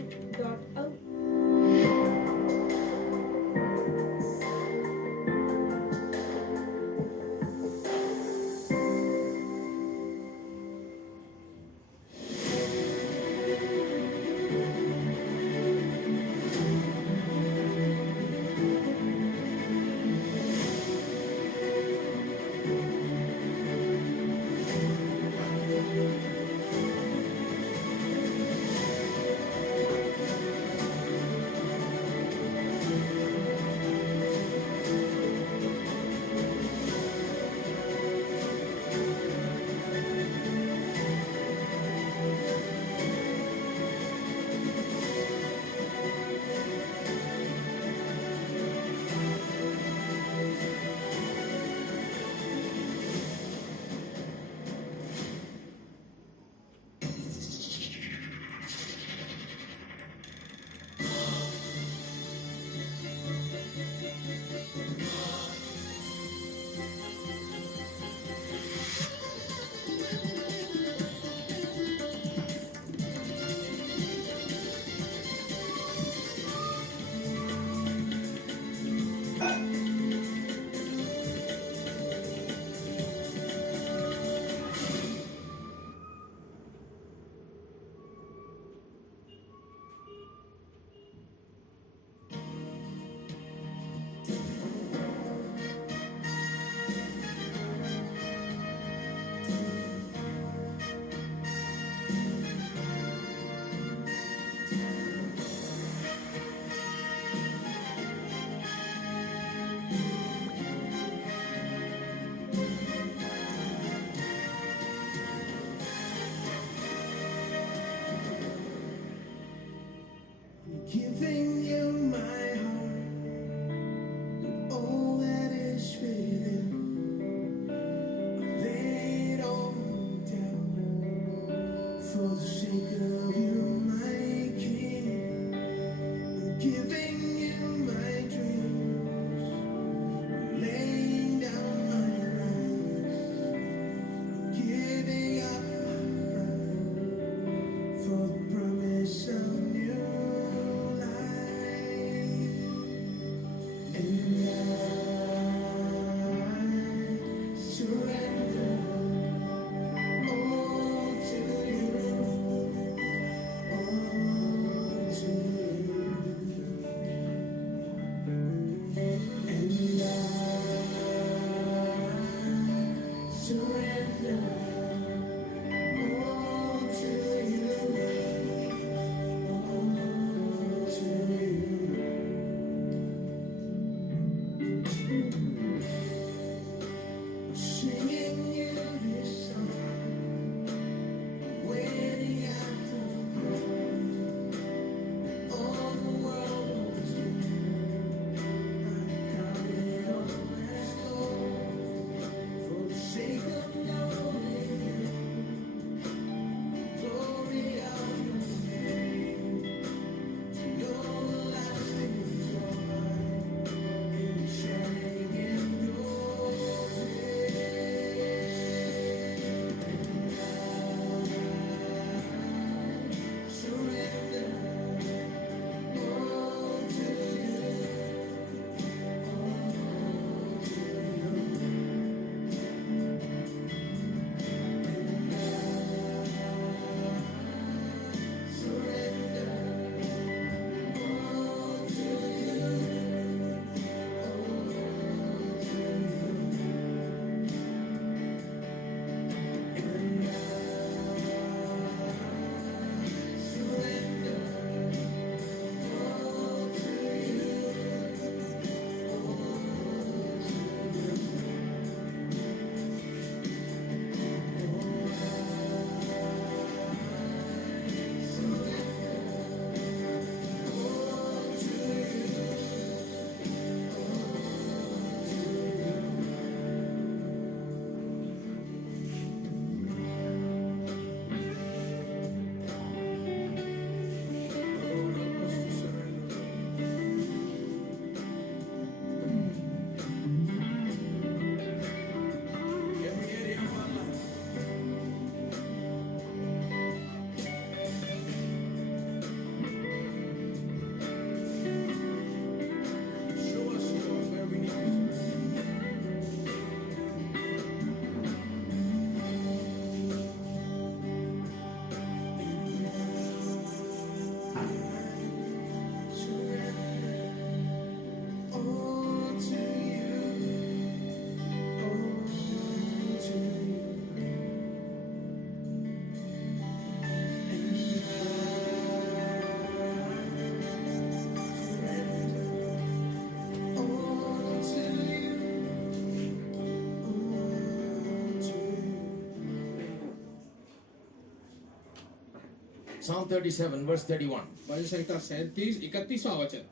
Psalm 37, verse 31. भजन संहिता 37 31वां वचन।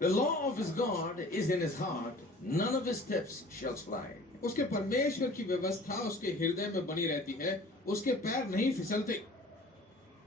The law of his God is in his heart, none of his steps shall slide. उसके परमेश्वर की व्यवस्था उसके हृदय में बनी रहती है, उसके पैर नहीं फिसलते।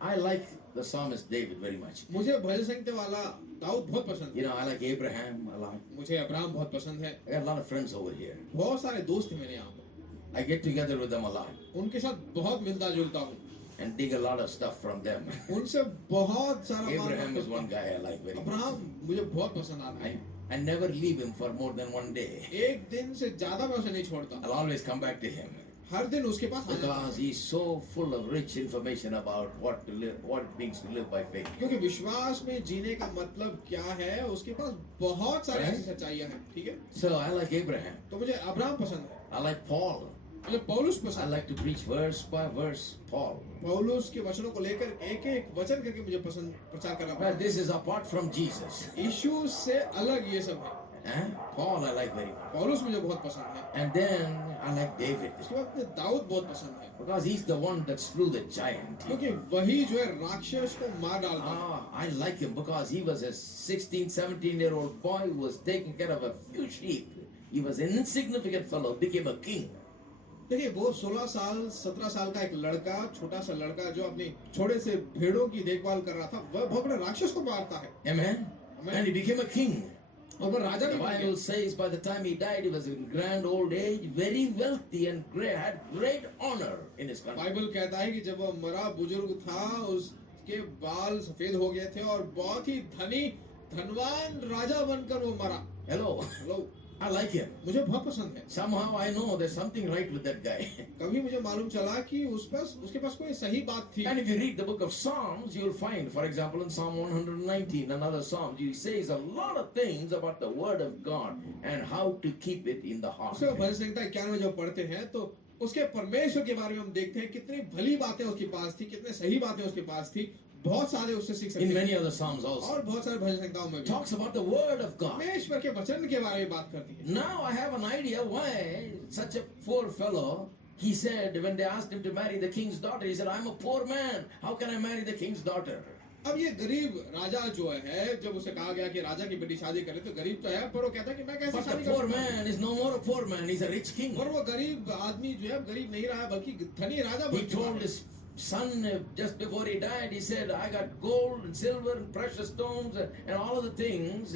I like the psalmist David very much. मुझे भजन संहिता वाला दाऊद बहुत पसंद You है। know, I like Abraham a lot. मुझे अब्राहम बहुत पसंद है। I got a lot of friends over here. बहुत सारे दोस्त हैं मेरे यहाँ पर, I get together with them a lot उनके साथ बहुत मिलता जुलता हूँ, and dig a lot of stuff from them. उनसे बहुत सारा Abraham is मालूम one guy I like very much. Abraham मुझे बहुत पसंद आता है। I never leave him for more than one day. एक दिन से ज्यादा मैं उसे नहीं छोड़ता, I'll always come back to him हर दिन उसके पास आ जाता हूँ। because he's so full of rich information about what to live, what it means to live by faith. क्योंकि विश्वास में जीने का मतलब क्या है, उसके पास बहुत सारी ऐसी सच्चाइयाँ हैं। ठीक है, So I like Abraham. तो मुझे अब्राहम पसंद है, I like Paul. मुझे पौलुस I पसंद है। like to preach verse by verse. Paul. पौलुस के वचनों को लेकर एक एक वचन करके मुझे पसंद प्रचार करना But पड़ता this is apart from Jesus. है। यीशु से अलग ये सब है। Paul I like very much. पौलुस मुझे बहुत पसंद है। And then I like David उसके बाद मुझे दाऊद बहुत पसंद है, because he's the one that slew the giant. क्योंकि वही जो है राक्षस को मार डालता है। I like him because he was a 16, 17-year-old boy who was taking care of a few sheep. He was an insignificant fellow, became a king. देखिए वो 16 साल 17 साल का एक लड़का, छोटा सा लड़का जो अपने छोटे से भेड़ों की देखभाल कर रहा था, वह बहुत बड़े राक्षस को मारता है। Amen? Amen. And he became a king. और वह राजा The भी बन Bible गया। says by the time he died, he was in grand old age, very wealthy and had great honor in his country. Bible कहता है कि जब वह मरा बुजुर्ग था, उसके बाल सफेद हो गए थे और बहुत ही धनी धनवान राजा बनकर वो मरा। Hello. Hello, I like him. मुझे बहुत पसंद है। Somehow I know there's something right with that guy. कभी मुझे मालूम चला कि उसके पास कोई सही बात थी। And if you read the book of Psalms, you'll find, for example, in Psalm 119, another Psalm, he says a lot of things about the Word of God and how to keep it in the heart. उसके भजन संहिता 91 जब पढ़ते हैं तो उसके परमेश्वर के बारे में हम देखते हैं कितनी भली बातें उसके पास थी, कितने सही बातें उसके पास थी, बहुत सारे उससे सीख सकते In हैं। many other Psalms also. और बहुत सारे भजन संहिताओं में भी Talks about the Word of God. परमेश्वर के वचन के बारे में बात करती है। Now I have an idea why such a poor fellow, he said, when they asked him to marry the king's daughter, he said, I'm a poor man. How can I marry the king's daughter? अब ये गरीब राजा जो है, जब उसे कहा गया कि राजा की बेटी शादी करे, तो गरीब तो है, पर वो कहता है कि मैं कैसे But the शादी poor करूं? man is no more a poor man. He's a rich king. और वो गरीब आदमी जो है, गरीब नहीं रहा बल्कि धनी राजा He बन चुका told है। his son just before he died, he said, I got gold and silver and precious stones and all of the things.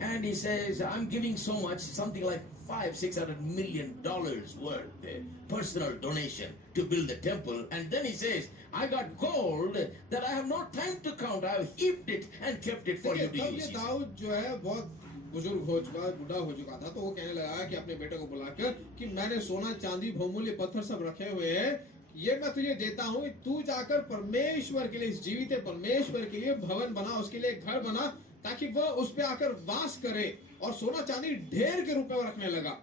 And he says, I'm giving so much, something like $500-600 million worth personal donation to build the temple. And then he says, I got gold that I have no time to count. I have heaped it and kept it for you देखिए, to तब use. ये दाऊद जो है बहुत बुजुर्ग हो चुका, बूढ़ा हो चुका था, तो वो कहने लगा कि अपने बेटे को बुलाकर कि मैंने सोना चांदी बहुमूल्य पत्थर सब रखे हुए हैं, ये मैं तुझे देता हूँ, तू जाकर परमेश्वर के लिए, इस जीवित परमेश्वर के लिए भवन बना, उसके लिए घर बना, ताकि वह उस पे आकर वास करे। और सोना चांदी ढेर के रूप में वो रखने लगा।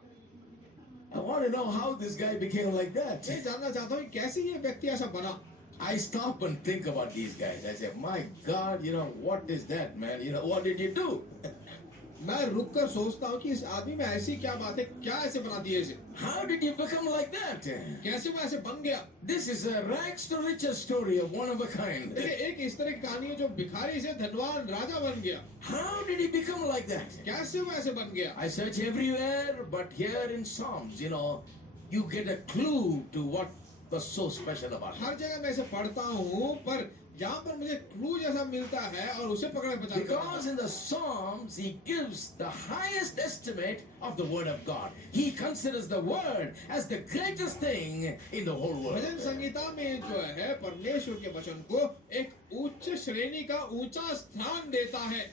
I want to know how this guy became like that. मैं जानना चाहता हूँ कि कैसे ये व्यक्ति ऐसा बना। I stop and think about these guys. I say, my God, what is that, man? What did you do? मैं रुक कर सोचता हूँ कि इस आदमी में ऐसी क्या बात है, क्या ऐसे बना दिया इसे, How did you become like that? कैसे वो ऐसे बन गया। This is a rags to riches story of one of a kind. देखिए, एक इस तरह की कहानी है जो भिखारी से धनवान राजा बन गया। How did he become like that? कैसे वो ऐसे बन गया। I search everywhere, but here in Psalms, you get a clue to what was so special about him. हर जगह मैं इसे पढ़ता हूँ, पर यहाँ पर मुझे क्लू जैसा मिलता है और उसे पकड़ बचा Because in the Psalms, he gives the highest estimate of the Word of God. He considers the Word as the greatest thing in the whole world. भजन संगीता में जो है परमेश्वर के वचन को एक उच्च श्रेणी का ऊंचा स्थान देता है।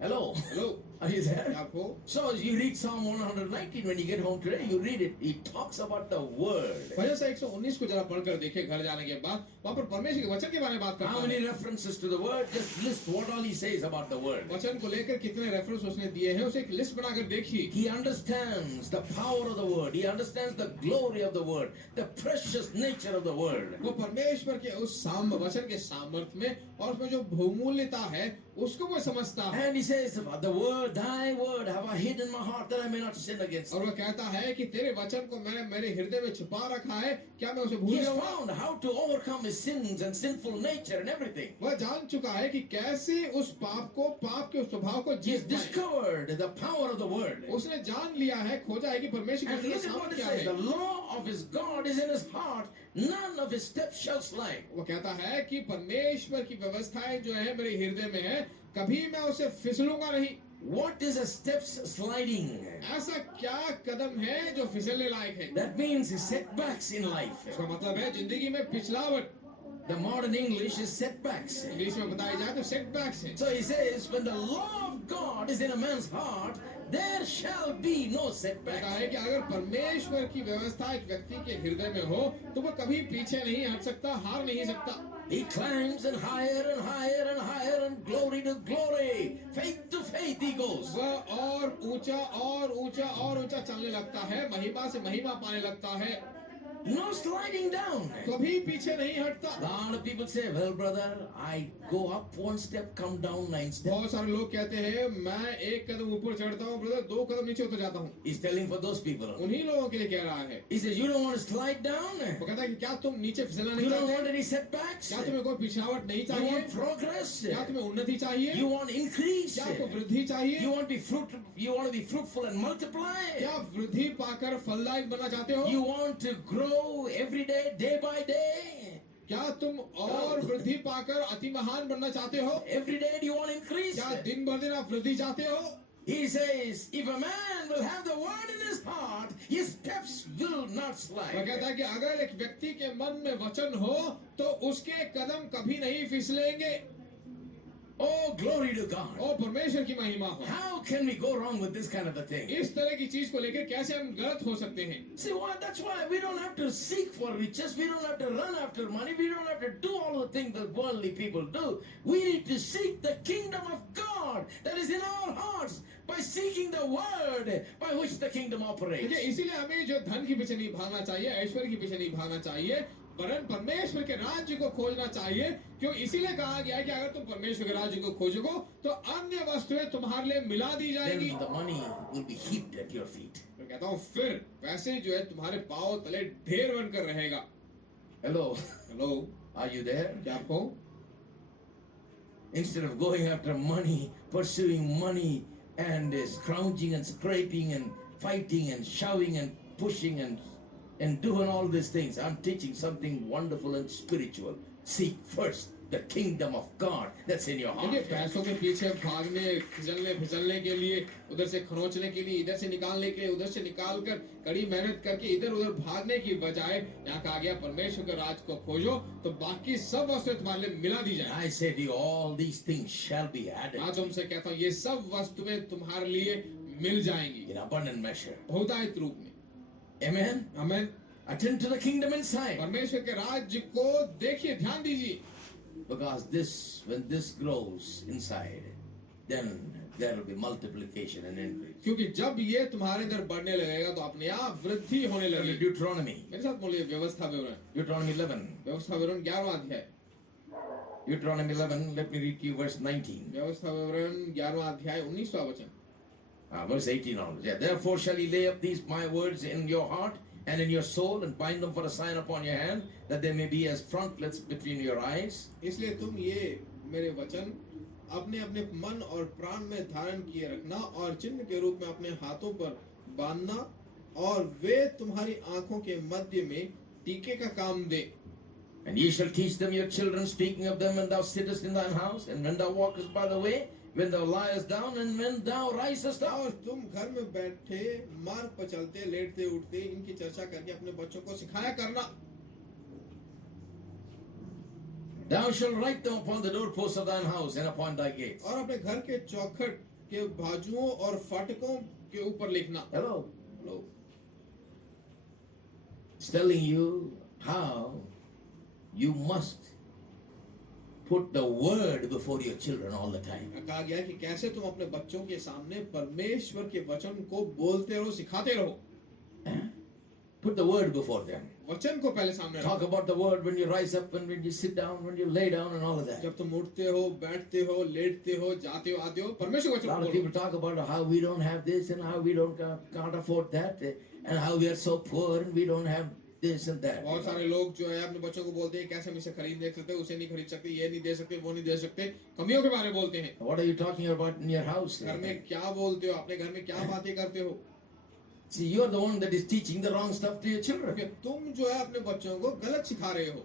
Hello? Hello, Are you there? आप हो? So as you read Psalm 119, when you get home today, you read it. He talks about the Word. भजन से 119 को जरा पढ़कर देखे घर जाने के बाद, वहाँ पर परमेश्वर के वचन के बारे में बात करता How है। many references to the Word? Just list what all he says about the Word. वचन को लेकर कितने रेफरेंस उसने दिए हैं, उसे एक लिस्ट बनाकर देखिए। He understands the power of the Word. He understands the glory of the Word, the precious nature of the Word. वो परमेश्वर के उस वचन के सामर्थ्य में और उसमें जो बहुमूल्यता है, उसको वो समझता है। And he says about the Word thy word have I hid in my heart that I may not sin against और thee. वह कहता है कि तेरे वचन को मैंने मेरे हृदय में छुपा रखा है, क्या मैं उसे He भूल has जाऊंगा? found how to overcome his sins and sinful nature and everything. वह जान चुका है कि कैसे उस पाप के उस स्वभाव को He has जीत पाए। discovered the power of the word. उसने जान लिया है, खोजा है कि परमेश्वर And की look at सामर्थ what it क्या says. The है। law of his God is in his heart. None of his steps shall slide. वो कहता है कि परमेश्वर की व्यवस्थाएं जो है मेरे हृदय में है, कभी मैं उसे फिसलूंगा नहीं। What is a steps sliding? ऐसा क्या कदम है जो फिसलने लायक है? That means setbacks in life. इसका मतलब है जिंदगी में पिछलावट। The modern English is setbacks. English में बताया जाए तो सेटबैक्स है। So he says, when the law of God is in a man's heart, there shall be no कहता setbacks. है कि अगर परमेश्वर की व्यवस्था एक व्यक्ति के हृदय में हो तो वह कभी पीछे नहीं हट सकता, हार नहीं सकता। He climbs and higher and higher and higher and glory to glory. Faith to faith he goes. वह और ऊंचा चलने लगता है, महिमा से महिमा पाने लगता है, No sliding down. कभी पीछे नहीं हटता। A lot of people say, well, brother, I go up one step, come down 9 steps. बहुत सारे लोग कहते हैं मैं एक कदम ऊपर चढ़ता हूँ ब्रदर, 2 कदम नीचे उतर जाता हूँ। He's telling for those people. उन्हीं लोगों के लिए कह रहा है। He says, you don't want to slide down? वो कहता है कि क्या तुम नीचे फिसलना You नहीं don't want चाहते? any setbacks? क्या तुम्हें कोई पिछावट नहीं You चाहिए? want progress? क्या तुम्हें उन्नति चाहिए? You want increase? क्या आपको वृद्धि चाहिए? You want to be fruitful and multiply? क्या आप वृद्धि पाकर फलदायक बनना चाहते हो? You want to grow every day by day? क्या तुम और वृद्धि पाकर अति महान बनना चाहते हो? Every day do you want to increase? क्या दिन ब दिन आप वृद्धि चाहते हो? He says, if a man will have the word in his heart, his steps will not वह slide. कहता है कि अगर एक व्यक्ति के मन में वचन हो तो उसके कदम कभी नहीं फिसलेंगे। Oh, glory to God. ओ परमेश्वर की महिमा हो। How can we go wrong with this kind of a thing? इस तरह की चीज को लेकर कैसे हम गलत हो सकते हैं? See what? That's why we don't have to seek for riches. We don't have to run after money. We don't have to do all the things that worldly people do. We need to seek the kingdom of God that is in our hearts by seeking the word by which the kingdom operates. देखिए इसीलिए हमें जो धन के पीछे नहीं भागना चाहिए, ऐश्वर्य के पीछे नहीं भागना चाहिए, वरन परमेश्वर के राज्य को खोजना चाहिए। क्यों? इसीलिए कहा गया है कि अगर तुम परमेश्वर के राज्य को खोजोगे तो अन्य वस्तुएं तुम्हारे लिए मिला दी जाएगी। Then the money will be heaped at your feet. मैं कहता हूँ फिर पैसे जो है तुम्हारे पांव तले ढेर बनकर रहेगा। Hello, hello, are you there? क्या आप हो? Instead of going after money, pursuing money, and scrounging and scraping and fighting and shoving and pushing and doing all these things, I'm teaching something wonderful and spiritual. Seek first the kingdom of God that's in your देखिए heart. पैसों के पीछे भागने, फिसलने के लिए, उधर से खरोंचने के लिए, इधर से निकालने के लिए, उधर से निकाल कर कड़ी मेहनत करके इधर उधर भागने की बजाय यहाँ कहा गया परमेश्वर के राज को खोजो तो बाकी सब वस्तुएं तुम्हारे लिए मिला दी जाए। I say to you, all these things shall be added आज तुमसे कहता हूँ ये सब वस्तुएं तुम्हारे लिए मिल जाएंगी in abundant measure. बहुतायत रूप में। Amen? हमें Attend to the kingdom inside. परमेश्वर के राज्य को देखिए, ध्यान दीजिए। Because when this grows inside, then there will be multiplication and increase. क्योंकि जब ये तुम्हारे अंदर बढ़ने लगेगा तो अपने आप वृद्धि होने Turn to लगेगी। Deuteronomy. मेरे साथ बोलिए व्यवस्था विवरण। Deuteronomy 11. व्यवस्था विवरण 11वां अध्याय। Deuteronomy 11, let me read to you verse 19. व्यवस्था विवरण 11वां अध्याय 19वां वचन। Verse 18 onwards. Yeah. Therefore shall ye lay up these my words in your heart and in your soul, and bind them for a sign upon your hand, that they may be as frontlets between your eyes. इसलिए तुम ये मेरे वचन अपने अपने मन और प्राण में धारण किए रखना और चिन्ह के रूप में अपने हाथों पर बांधना, और वे तुम्हारी आंखों के मध्य में टीके का काम दे। And ye shall teach them your children, speaking of them when thou sittest in thine house, and when thou walkest by the way, when thou liest down, and when thou risest up. और तुम घर में बैठे, मार्ग पर चलते, लेटते उठते इनकी चर्चा करके अपने बच्चों को सिखाया करना। Thou shalt write them upon the doorposts of thine house and upon thy gates. और अपने घर के चौखट के बाजुओं और फाटकों के ऊपर लिखना। Hello. Low, It's telling you how you must put the word before your children all the time. कहा गया कि कैसे तुम अपने बच्चों के सामने परमेश्वर के वचन को बोलते रहो, सिखाते रहो। Put the word before them. वचन को पहले सामने Talk रखो। about the word when you rise up and when you sit down, when you lay down and all of that. जब तुम उठते हो, बैठते हो, लेटते हो, जाते हो, आते हो, परमेश्वर A वचन lot को of बोलो। people talk about how we don't have this and how we don't can't afford that and how we are so poor and we don't have this and that. बहुत सारे लोग जो है अपने बच्चों को बोलते हैं कैसे हम इसे खरीद नहीं सकते, उसे नहीं खरीद सकते, ये नहीं दे सकते, वो नहीं दे सकते, कमियों के बारे में बोलते हैं। What are you talking about in your house? घर में क्या बोलते हो, अपने घर में क्या बातें करते हो? See, you are the one that is teaching the wrong stuff to your children. क्योंकि तुम जो है अपने बच्चों को गलत सिखा रहे हो।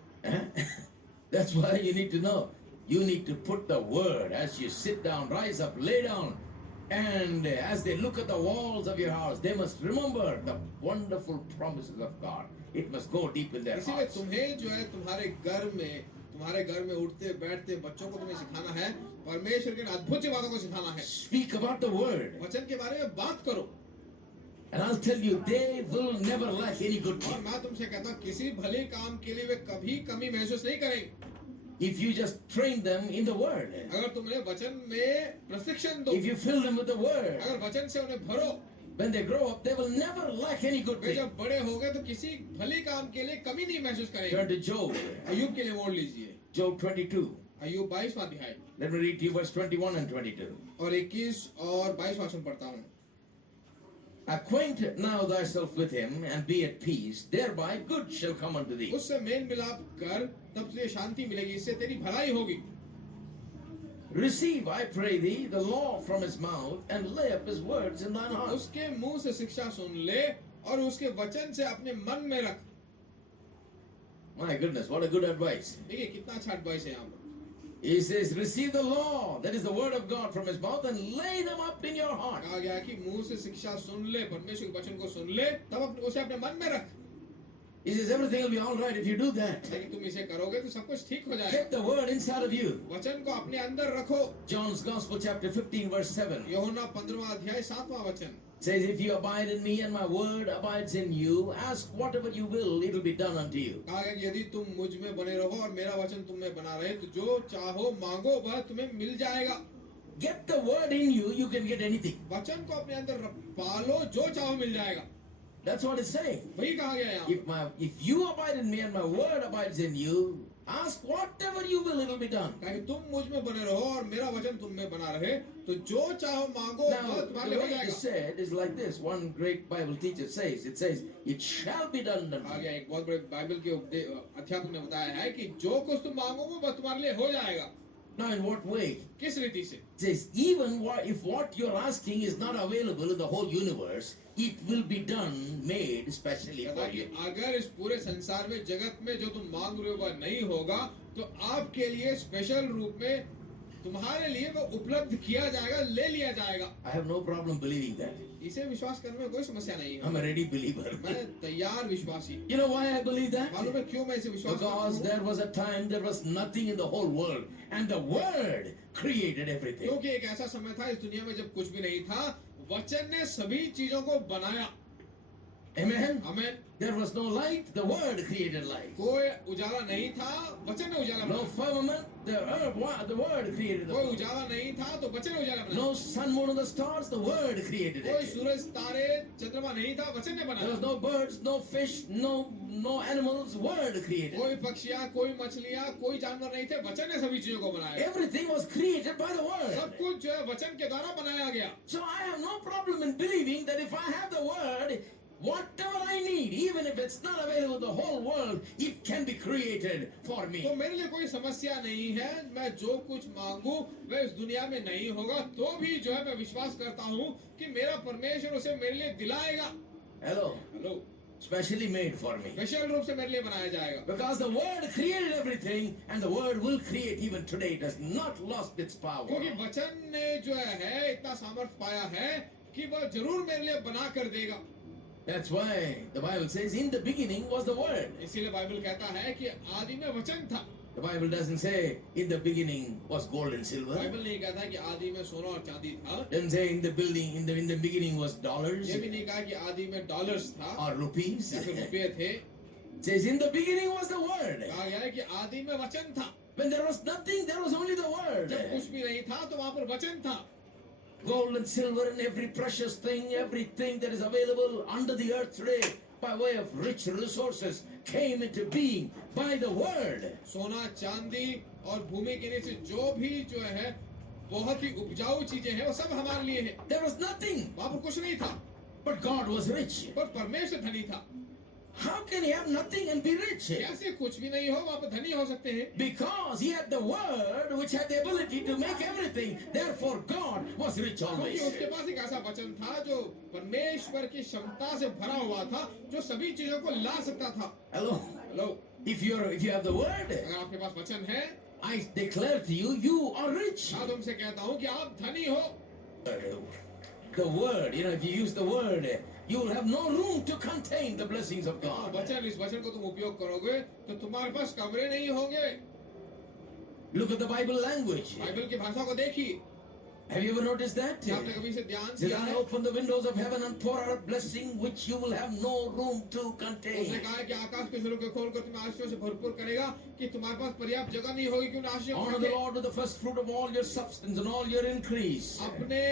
That's why you need to know. You need to put the word as you sit down, rise up, lay down. And as they look at the walls of your house, they must remember the wonderful promises of God. It must go deep in their इसीलिए hearts. तुम्हें जो है तुम्हारे घर में उठते बैठते बच्चों को तुम्हें सिखाना है, परमेश्वर के अद्भुत सी बातों को सिखाना है। Speak about the word. वचन के बारे में बात करो। And I'll tell you, they will never lack any good और thing. मैं तुमसे कहता हूँ किसी भले काम के लिए वे कभी कमी महसूस नहीं करेंगे If you just train them in the word. अगर तुम उन्हें वचन में प्रशिक्षण दो, If you fill them with the word. अगर वचन से उन्हें भरो, When they grow up, they will never lack any good way thing. जब बड़े हो गए तो किसी भले काम के लिए कमी नहीं महसूस करेंगे। Turn to Job. अय्यूब के लिए मोड़ लीजिए, Job 22. अय्यूब 22वां अध्याय Let me read to you verse 21 and 22. और 21 और 22 वचन पढ़ता हूँ। Acquaint now thyself with him and be at peace, thereby good shall come unto thee. उससे मेल मिलाप कर, तब तुझे शांति मिलेगी, इससे तेरी भलाई होगी। Receive, I pray thee, the law from his mouth and lay up his words in thine heart. उसके मुंह से शिक्षा सुन ले और उसके वचन से अपने मन में रख। My goodness, what a good advice. देखिए कितना अच्छा एडवाइस है यहाँ पर। He says, receive the law, that is the word of God from his mouth, and lay them up in your heart. कहा गया कि मुंह से शिक्षा सुन ले, परमेश्वर के वचन को सुन ले, तब उसे अपने मन में रख। He says, everything will be all right if you do that. लेकिन तुम इसे करोगे तो सब कुछ ठीक हो जाएगा। Get the word inside of you. वचन को अपने अंदर रखो। John's Gospel, chapter 15, verse 7. यूहन्ना 15वां अध्याय 7वां वचन Says, if you abide in me and my word abides in you, ask whatever you will, it will be done unto you. कहा गया कि यदि तुम मुझ में बने रहो और मेरा वचन तुम में बना रहे तो जो चाहो मांगो वह तुम्हें मिल जाएगा। Get the word in you, you can get anything. वचन को अपने अंदर पालो, जो चाहो मिल जाएगा। That's what it's saying. वही कहा गया यहाँ। If you abide in me and my word abides in you, ask whatever you will, it will be done. कहा कि तुम मुझ में बने रहो और मेरा वचन तुम में बना रहे तो जो चाहो मांगो Now, वह तुम्हारे the लिए हो way it is जाएगा। said is like this. One great Bible teacher says, it says, it shall be done unto कहा you. गया एक बहुत बड़े बाइबल के अध्यापक ने बताया है कि जो कुछ तुम मांगोगे वह तुम्हारे लिए हो जाएगा। Now, in what way? किस रीति से? It says, even if what you're asking is not available in the whole universe, it will be done, made specially कहता for कि you. अगर इस पूरे संसार में जगत में जो तुम मांग रहे हो वह नहीं होगा तो आपके लिए स्पेशल रूप में तुम्हारे लिए वो उपलब्ध किया जाएगा, ले लिया जाएगा। I have no problem believing that. इसे विश्वास करने में कोई समस्या नहीं I'm है। a ready believer. मैं तैयार विश्वासी। You know why I believe that? मालूम है क्यों मैं इसे विश्वास करता Because हूँ? there was a time there was nothing in the whole world, and the Word created everything. क्योंकि एक ऐसा समय था इस दुनिया में जब कुछ भी नहीं था, वचन ने सभी चीजों को बनाया। Amen. आमीन। There was no light, the Word created light. कोई उजाला नहीं था, वचन ने उजाला No बनाया। firmament, the Word created the कोई world. उजाला नहीं था तो वचन ने उजाला बनाया। No sun, moon, and the stars, the Word created कोई it. सूरज तारे चंद्रमा नहीं था, वचन ने There बनाया। was no birds, no fish, no animals, Word created. कोई पक्षियाँ, कोई मछलियाँ, कोई जानवर नहीं थे, वचन ने सभी चीजों को बनाया। Everything was created by the Word. सब कुछ जो है वचन के द्वारा बनाया गया। So I have no problem in believing that if I have the Word, whatever I need, even if it's not available in the whole world, it can be created for me. तो मेरे लिए कोई समस्या नहीं है, मैं जो कुछ मांगू वह इस दुनिया में नहीं होगा तो भी जो है मैं विश्वास करता हूँ कि मेरा परमेश्वर उसे मेरे लिए दिलाएगा। Hello. Hello, Specially made for me. Special रूप से मेरे लिए बनाया जाएगा। Because the Word created everything, and the Word will create even today. It has not lost its power. क्योंकि वचन ने जो है इतना सामर्थ पाया है कि वह जरूर मेरे लिए बना कर देगा। That's why the Bible says, in the beginning was the Word. इसीलिए बाइबल कहता है कि आदि में वचन था। The Bible doesn't say, in the beginning was gold and silver. Bible नहीं कहता कि आदि में सोना और चांदी था। Doesn't say, in the beginning was dollars ये भी नहीं कहा कि आदि में डॉलर्स था or rupees. या फिर रुपये थे। It says, in the beginning was the Word. कहा गया है कि आदि में वचन था। When there was nothing, there was only the Word. जब कुछ भी नहीं था तो वहाँ पर वचन था। Gold and silver and every precious thing, everything that is available under the earth today, by way of rich resources came into being by the word. सोना चांदी और भूमि के नीचे जो भी जो है बहुत ही उपजाऊ चीजें हैं वो सब हमारे लिए है। There was nothing, वहाँ पर कुछ नहीं था, but God was rich. पर परमेश्वर धनी था। How can he have nothing and be rich? कैसे कुछ भी नहीं हो वहाँ पर धनी हो सकते हैं? Because he had the word which had the ability to make everything. Therefore God was rich क्योंकि always. उसके पास एक ऐसा वचन था जो परमेश्वर की क्षमता से भरा हुआ था, जो सभी चीजों को ला सकता था। Hello. Hello, If you have the word, अगर आपके पास वचन है, I declare to you, you are rich. मैं तुमसे कहता हूँ कि आप धनी हो। The word, if you use the word, you will have no room to contain the blessings of God. इस वचन को तुम उपयोग करोगे तो तुम्हारे पास कमरे नहीं होंगे। Look at the Bible language. Bible की भाषा को देखिए। Have you ever noticed that? क्या आपने कभी इसे ध्यान से Did देखा I है? open the windows of heaven and pour out a blessing which you will have no room to उसने contain? कहा है कि आकाश के झरोखे खोलकर तुम्हें आशीषों से भरपूर करेगा कि तुम्हारे पास पर्याप्त जगह नहीं होगी कि उन आशीषों को Honor the रखे। Lord with the first fruit of all your substance and all your increase. अपने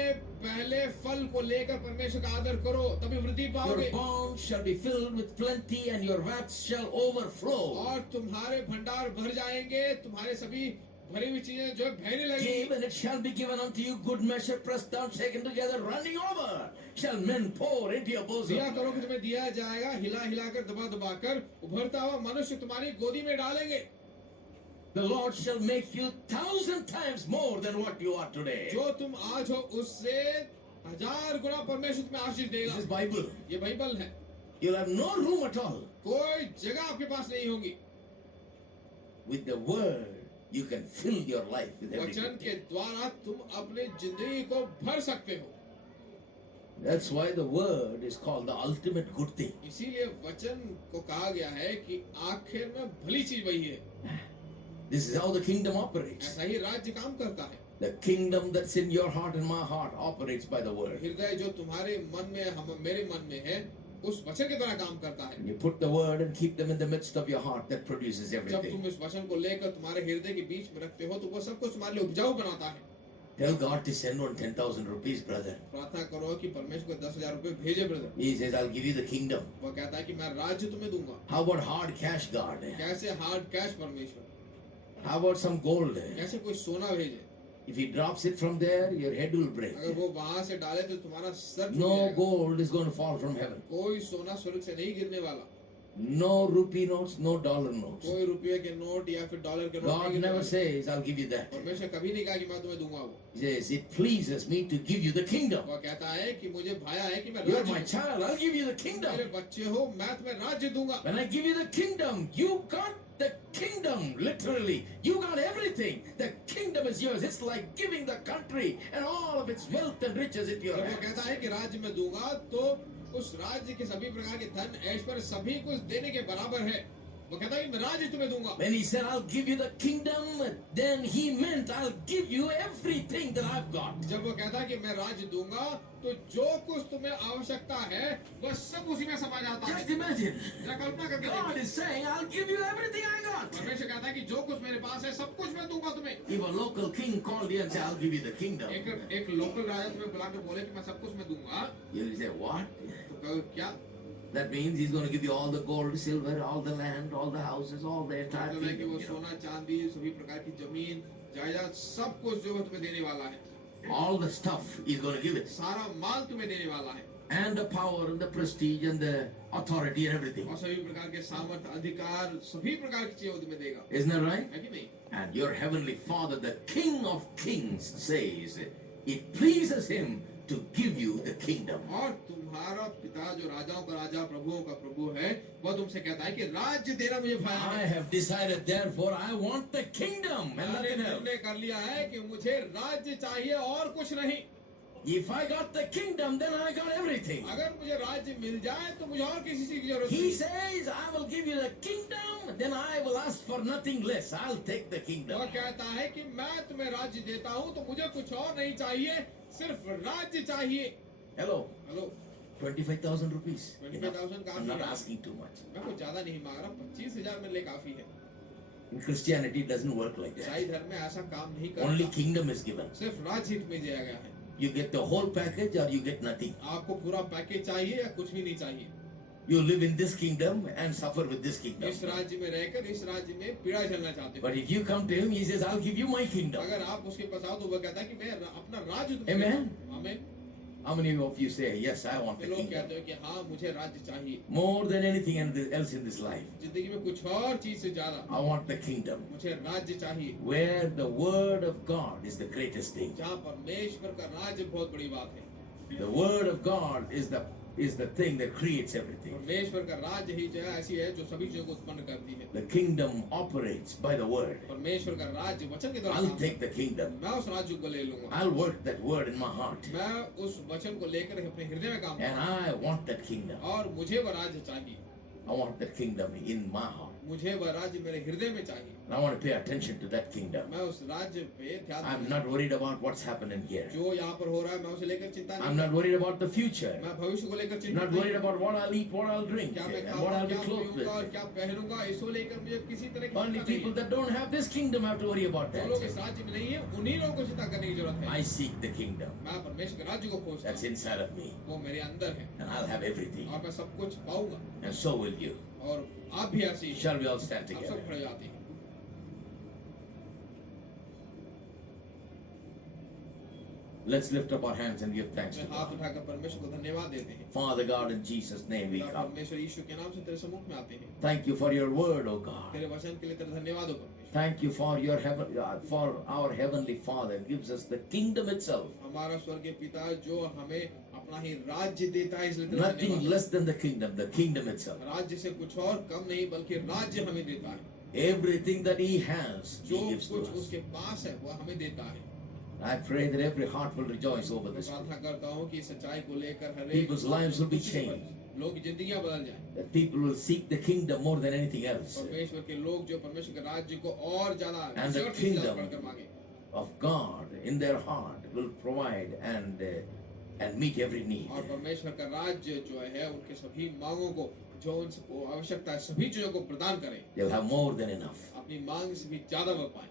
पहले फल को लेकर परमेश्वर का आदर करो, तभी वृद्धि पाओगे। Your barns shall be filled with plenty and your vats shall overflow. और तुम्हारे भंडार भर जाएंगे, तुम्हारे सभी भरी हुई चीजें जो है बहने Give लगेंगी। and it shall be given unto you, good measure, pressed down, shaken together, running over, shall men pour into your दिया bosom. करो कि तुम्हें दिया जाएगा, हिला हिला कर दबा दबा कर उभरता हुआ मनुष्य तुम्हारी गोदी में डालेंगे। The Lord shall make you 1,000 times more than what you are today. जो तुम आज हो उससे 1000 गुना परमेश्वर तुम्हें आशीष This देगा। is Bible. ये बाइबल है। You'll have no room at all. कोई जगह आपके पास नहीं होगी। With the word, you can fill your life with वचन everything. के द्वारा तुम अपने जिंदगी को भर सकते हो। That's why the word is called the ultimate good thing. इसीलिए वचन को कहा गया है कि आखिर में भली चीज वही है। This is how the kingdom operates. ऐसा ही राज्य काम करता है। The kingdom that's in your heart and my heart operates by the word. हृदय जो तुम्हारे मन में हम मेरे मन में है उस वचन के द्वारा काम करता है। And you put the word and keep them in the midst of your heart, that produces जब तुम everything. इस वचन को लेकर तुम्हारे हृदय के बीच में रखते हो तो वो सब कुछ तुम्हारे लिए उपजाऊ बनाता है। Tell God to send on 10,000 rupees, brother. प्रार्थना करो कि परमेश्वर को 10,000 रुपए भेजे brother. He says, I'll give you the kingdom. वो कहता है कि मैं राज्य तुम्हें दूंगा। How about hard cash, God? कैसे हार्ड कैश परमेश्वर, How about some gold? कैसे कोई सोना भेजे। If he drops it from there, your head will break. अगर वो वहां से डाले तो तुम्हारा सर टूट No जाएगा। gold is going to fall from heaven. कोई सोना स्वर्ग से नहीं गिरने वाला। No rupee notes, no dollar notes. कोई रुपये के नोट या फिर डॉलर के नोट God नहीं गिरने never वाले। says, I'll give you that. परमेश्वर कभी नहीं कहा कि मैं तुम्हें दूंगा वो। He says, it pleases me to give you the kingdom. वो कहता है कि मुझे भाया है कि मैं You're राज्य my दूंगा। child, I'll give you the kingdom. मेरे बच्चे हो, मैं तुम्हें राज्य दूंगा। When I give you the kingdom, you got the kingdom, literally. You got everything. The kingdom is yours. It's like giving the country and all of its wealth and riches into your जब वो hands. कहता है कि राज्य में दूंगा तो उस राज्य के सभी प्रकार के धन ऐश्वर्य सभी कुछ देने के बराबर है। वो कहता है कि मैं राज्य तुम्हें दूंगा। When he said, I'll give you the kingdom, then he meant, I'll give you everything that I've got. जब वो कहता है कि मैं राज्य दूंगा तो जो कुछ तुम्हें आवश्यकता है वह सब उसी में समा जाता है। Just imagine. जरा कल्पना करके God देखो। is saying, I'll give you everything I got. परमेश्वर कहता है कि जो कुछ मेरे पास है सब कुछ मैं दूंगा तुम्हें। If a local king called you and said, I'll give you the kingdom, एक लोकल राजा तुम्हें बुला के बोले कि मैं सब कुछ मैं दूंगा, you'll say, what? तो कहो क्या? That means he's going to give you all the gold, silver, all the land, all the houses, all the entire मतलब है कि kingdom. वो you know. सोना चांदी सभी प्रकार की जमीन जायदाद सब कुछ जो है तुम्हें देने वाला है। All the stuff he's going to give it. सारा माल तुम्हें देने वाला है And the power and the prestige and the authority and everything. और सभी प्रकार के सामर्थ अधिकार सभी प्रकार की चीजें वो तुम्हें देगा, Isn't that right? है कि नहीं? And your heavenly Father, the King of Kings, says it pleases him to give you the kingdom. और तुम्हारा पिता जो राजाओं का राजा प्रभुओं का प्रभु है वह तुमसे कहता है कि राज्य देना मुझे भाया I है। have decided, therefore, I want the kingdom and मैंने nothing else. निर्णय कर लिया है कि मुझे राज्य चाहिए और कुछ नहीं। If I got the kingdom, then I got everything. अगर मुझे राज्य मिल जाए तो मुझे और किसी चीज की जरूरत He नहीं। says, I will give you the kingdom, then I will ask for nothing less. I'll take the वह kingdom. कहता है कि मैं तुम्हें राज्य देता हूँ तो मुझे कुछ और नहीं चाहिए, सिर्फ राज्य चाहिए। Hello, hello, 25,000 rupees. 25,000 I'm not काफी है। asking too much. मैं कुछ ज्यादा नहीं मांग रहा, 25,000 मेरे लिए काफी है। In Christianity, it doesn't work like that. ईसाई धर्म में ऐसा काम नहीं Only करता, kingdom is given. सिर्फ राज्य ही तुम्हें दिया गया है। You get the whole package or you get nothing. आपको पूरा पैकेज चाहिए या कुछ भी नहीं चाहिए। You live in this kingdom and suffer with this kingdom. इस राज्य में रहकर इस राज्य में पीड़ा झेलना चाहते हो। But if you come to him, he says, I'll give you my kingdom. अगर आप उसके पास आओ तो वो कहता है कि मैं अपना राज्य तुमको Amen. देता हूं। आमीन। How many of you say, yes, I want the लोग kingdom? कहते हो कि हाँ मुझे राज्य चाहिए। More than anything else in this life. जिंदगी में कुछ और चीज से ज्यादा I want the kingdom. मुझे राज्य चाहिए। Where the word of God is the greatest thing. जहाँ परमेश्वर का राज्य बहुत बड़ी बात है। The word of God is the thing that creates everything. परमेश्वर का राज्य ही जो है ऐसी है जो सभी चीजों को उत्पन्न करती है। The kingdom operates by the word. परमेश्वर का राज्य वचन के द्वारा I'll काम take करता the kingdom. है। मैं उस राज्य को ले लूंगा। I'll work that word in my heart. मैं उस वचन को लेकर अपने हृदय में काम And करूंगा। I want that kingdom. और मुझे वह राज्य चाहिए। I want that kingdom in my heart. मुझे वह राज्य मेरे हृदय में चाहिए। And I want to pay attention to that kingdom. मैं उस राज्य पे ध्यान I'm दूंगा। not worried about what's happening here. जो यहाँ पर हो रहा है मैं उसे लेकर चिंता I'm नहीं not worried about the future. मैं भविष्य को लेकर चिंता Not नहीं worried about what I'll eat, what I'll drink, क्या मैं and what खाऊंगा I'll be क्या clothed पीऊंगा और with. क्या पहनूंगा इसको लेकर मुझे किसी तरह की Only चिंता people नहीं है। that don't have this kingdom have to worry about जो लोग इस that. राज्य में नहीं है उन्हीं लोगों को चिंता करने की जरूरत है। I seek the kingdom मैं परमेश्वर के राज्य को खोजता that's हूँ। inside of me, वो मेरे अंदर है and I'll have everything. और मैं सब कुछ पाऊंगा। And so will you. और आप भी ऐसे ही हैं। Shall we all stand आप together? सब खड़े जाते हैं। Let's lift up our hands and give thanks to अपने हाथ God. उठाकर परमेश्वर को धन्यवाद देते हैं। Father God, in Jesus' name we खुदा come. परमेश्वर यीशु के नाम से तेरे सम्मुख में आते हैं। Thank you for your word, O God. तेरे वचन के लिए तेरा धन्यवाद हो परमेश्वर। Thank you for your for our heavenly Father gives us the kingdom itself. हमारा स्वर्गीय पिता जो हमें अपना ही राज्य देता है इसलिए तेरा Nothing धन्यवाद। less than the kingdom itself. राज्य से कुछ और कम नहीं बल्कि राज्य हमें देता है। Everything that He has, जो He gives to कुछ us. उसके पास है वो हमें देता है। I pray that every heart will rejoice over मैं this. प्रार्थना करता हूँ कि सच्चाई को लेकर हर People's lives will be खुशी से changed. लोग की जिंदगियां बदल जाएं। That people will seek the kingdom more than anything else परमेश्वर के लोग जो परमेश्वर के राज्य को और ज्यादा And the ज़रूरत से kingdom. ज़्यादा बढ़कर मांगे। of God in their heart will provide and meet every need. और परमेश्वर का राज्य जो है उनके सभी मांगों को जो उनको आवश्यकता है सभी चीजों को प्रदान करे। They'll have more than enough. अपनी मांग से भी ज्यादा बढ़ पाए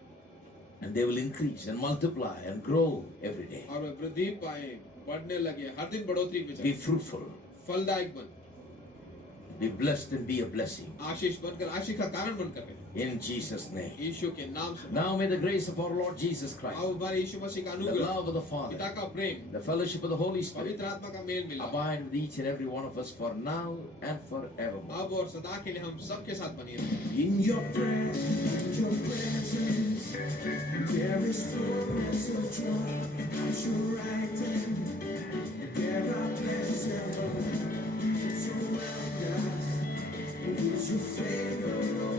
And they will increase and multiply and grow every day. और वे वृद्धि पाए बढ़ने लगे हर दिन बढ़ोतरी पे Be चले fruitful. फलदायक बन Be blessed and be a blessing. आशीष बनकर आशीष का कारण बनकर रहे In Jesus' name. यीशु के नाम से Now may the grace of our Lord Jesus Christ, आओ हमारे यीशु मसीह का the अनुग्रह love of the पिता Father, का प्रेम the fellowship of the Holy Spirit पवित्र आत्मा का मेल मिला abide with each and every one of us for now and forevermore. अब और सदा के लिए हम सबके साथ बने रहे। In your presence, there is fullness of joy. At your right hand, there are pleasures evermore. So welcome, it is your favor, Lord.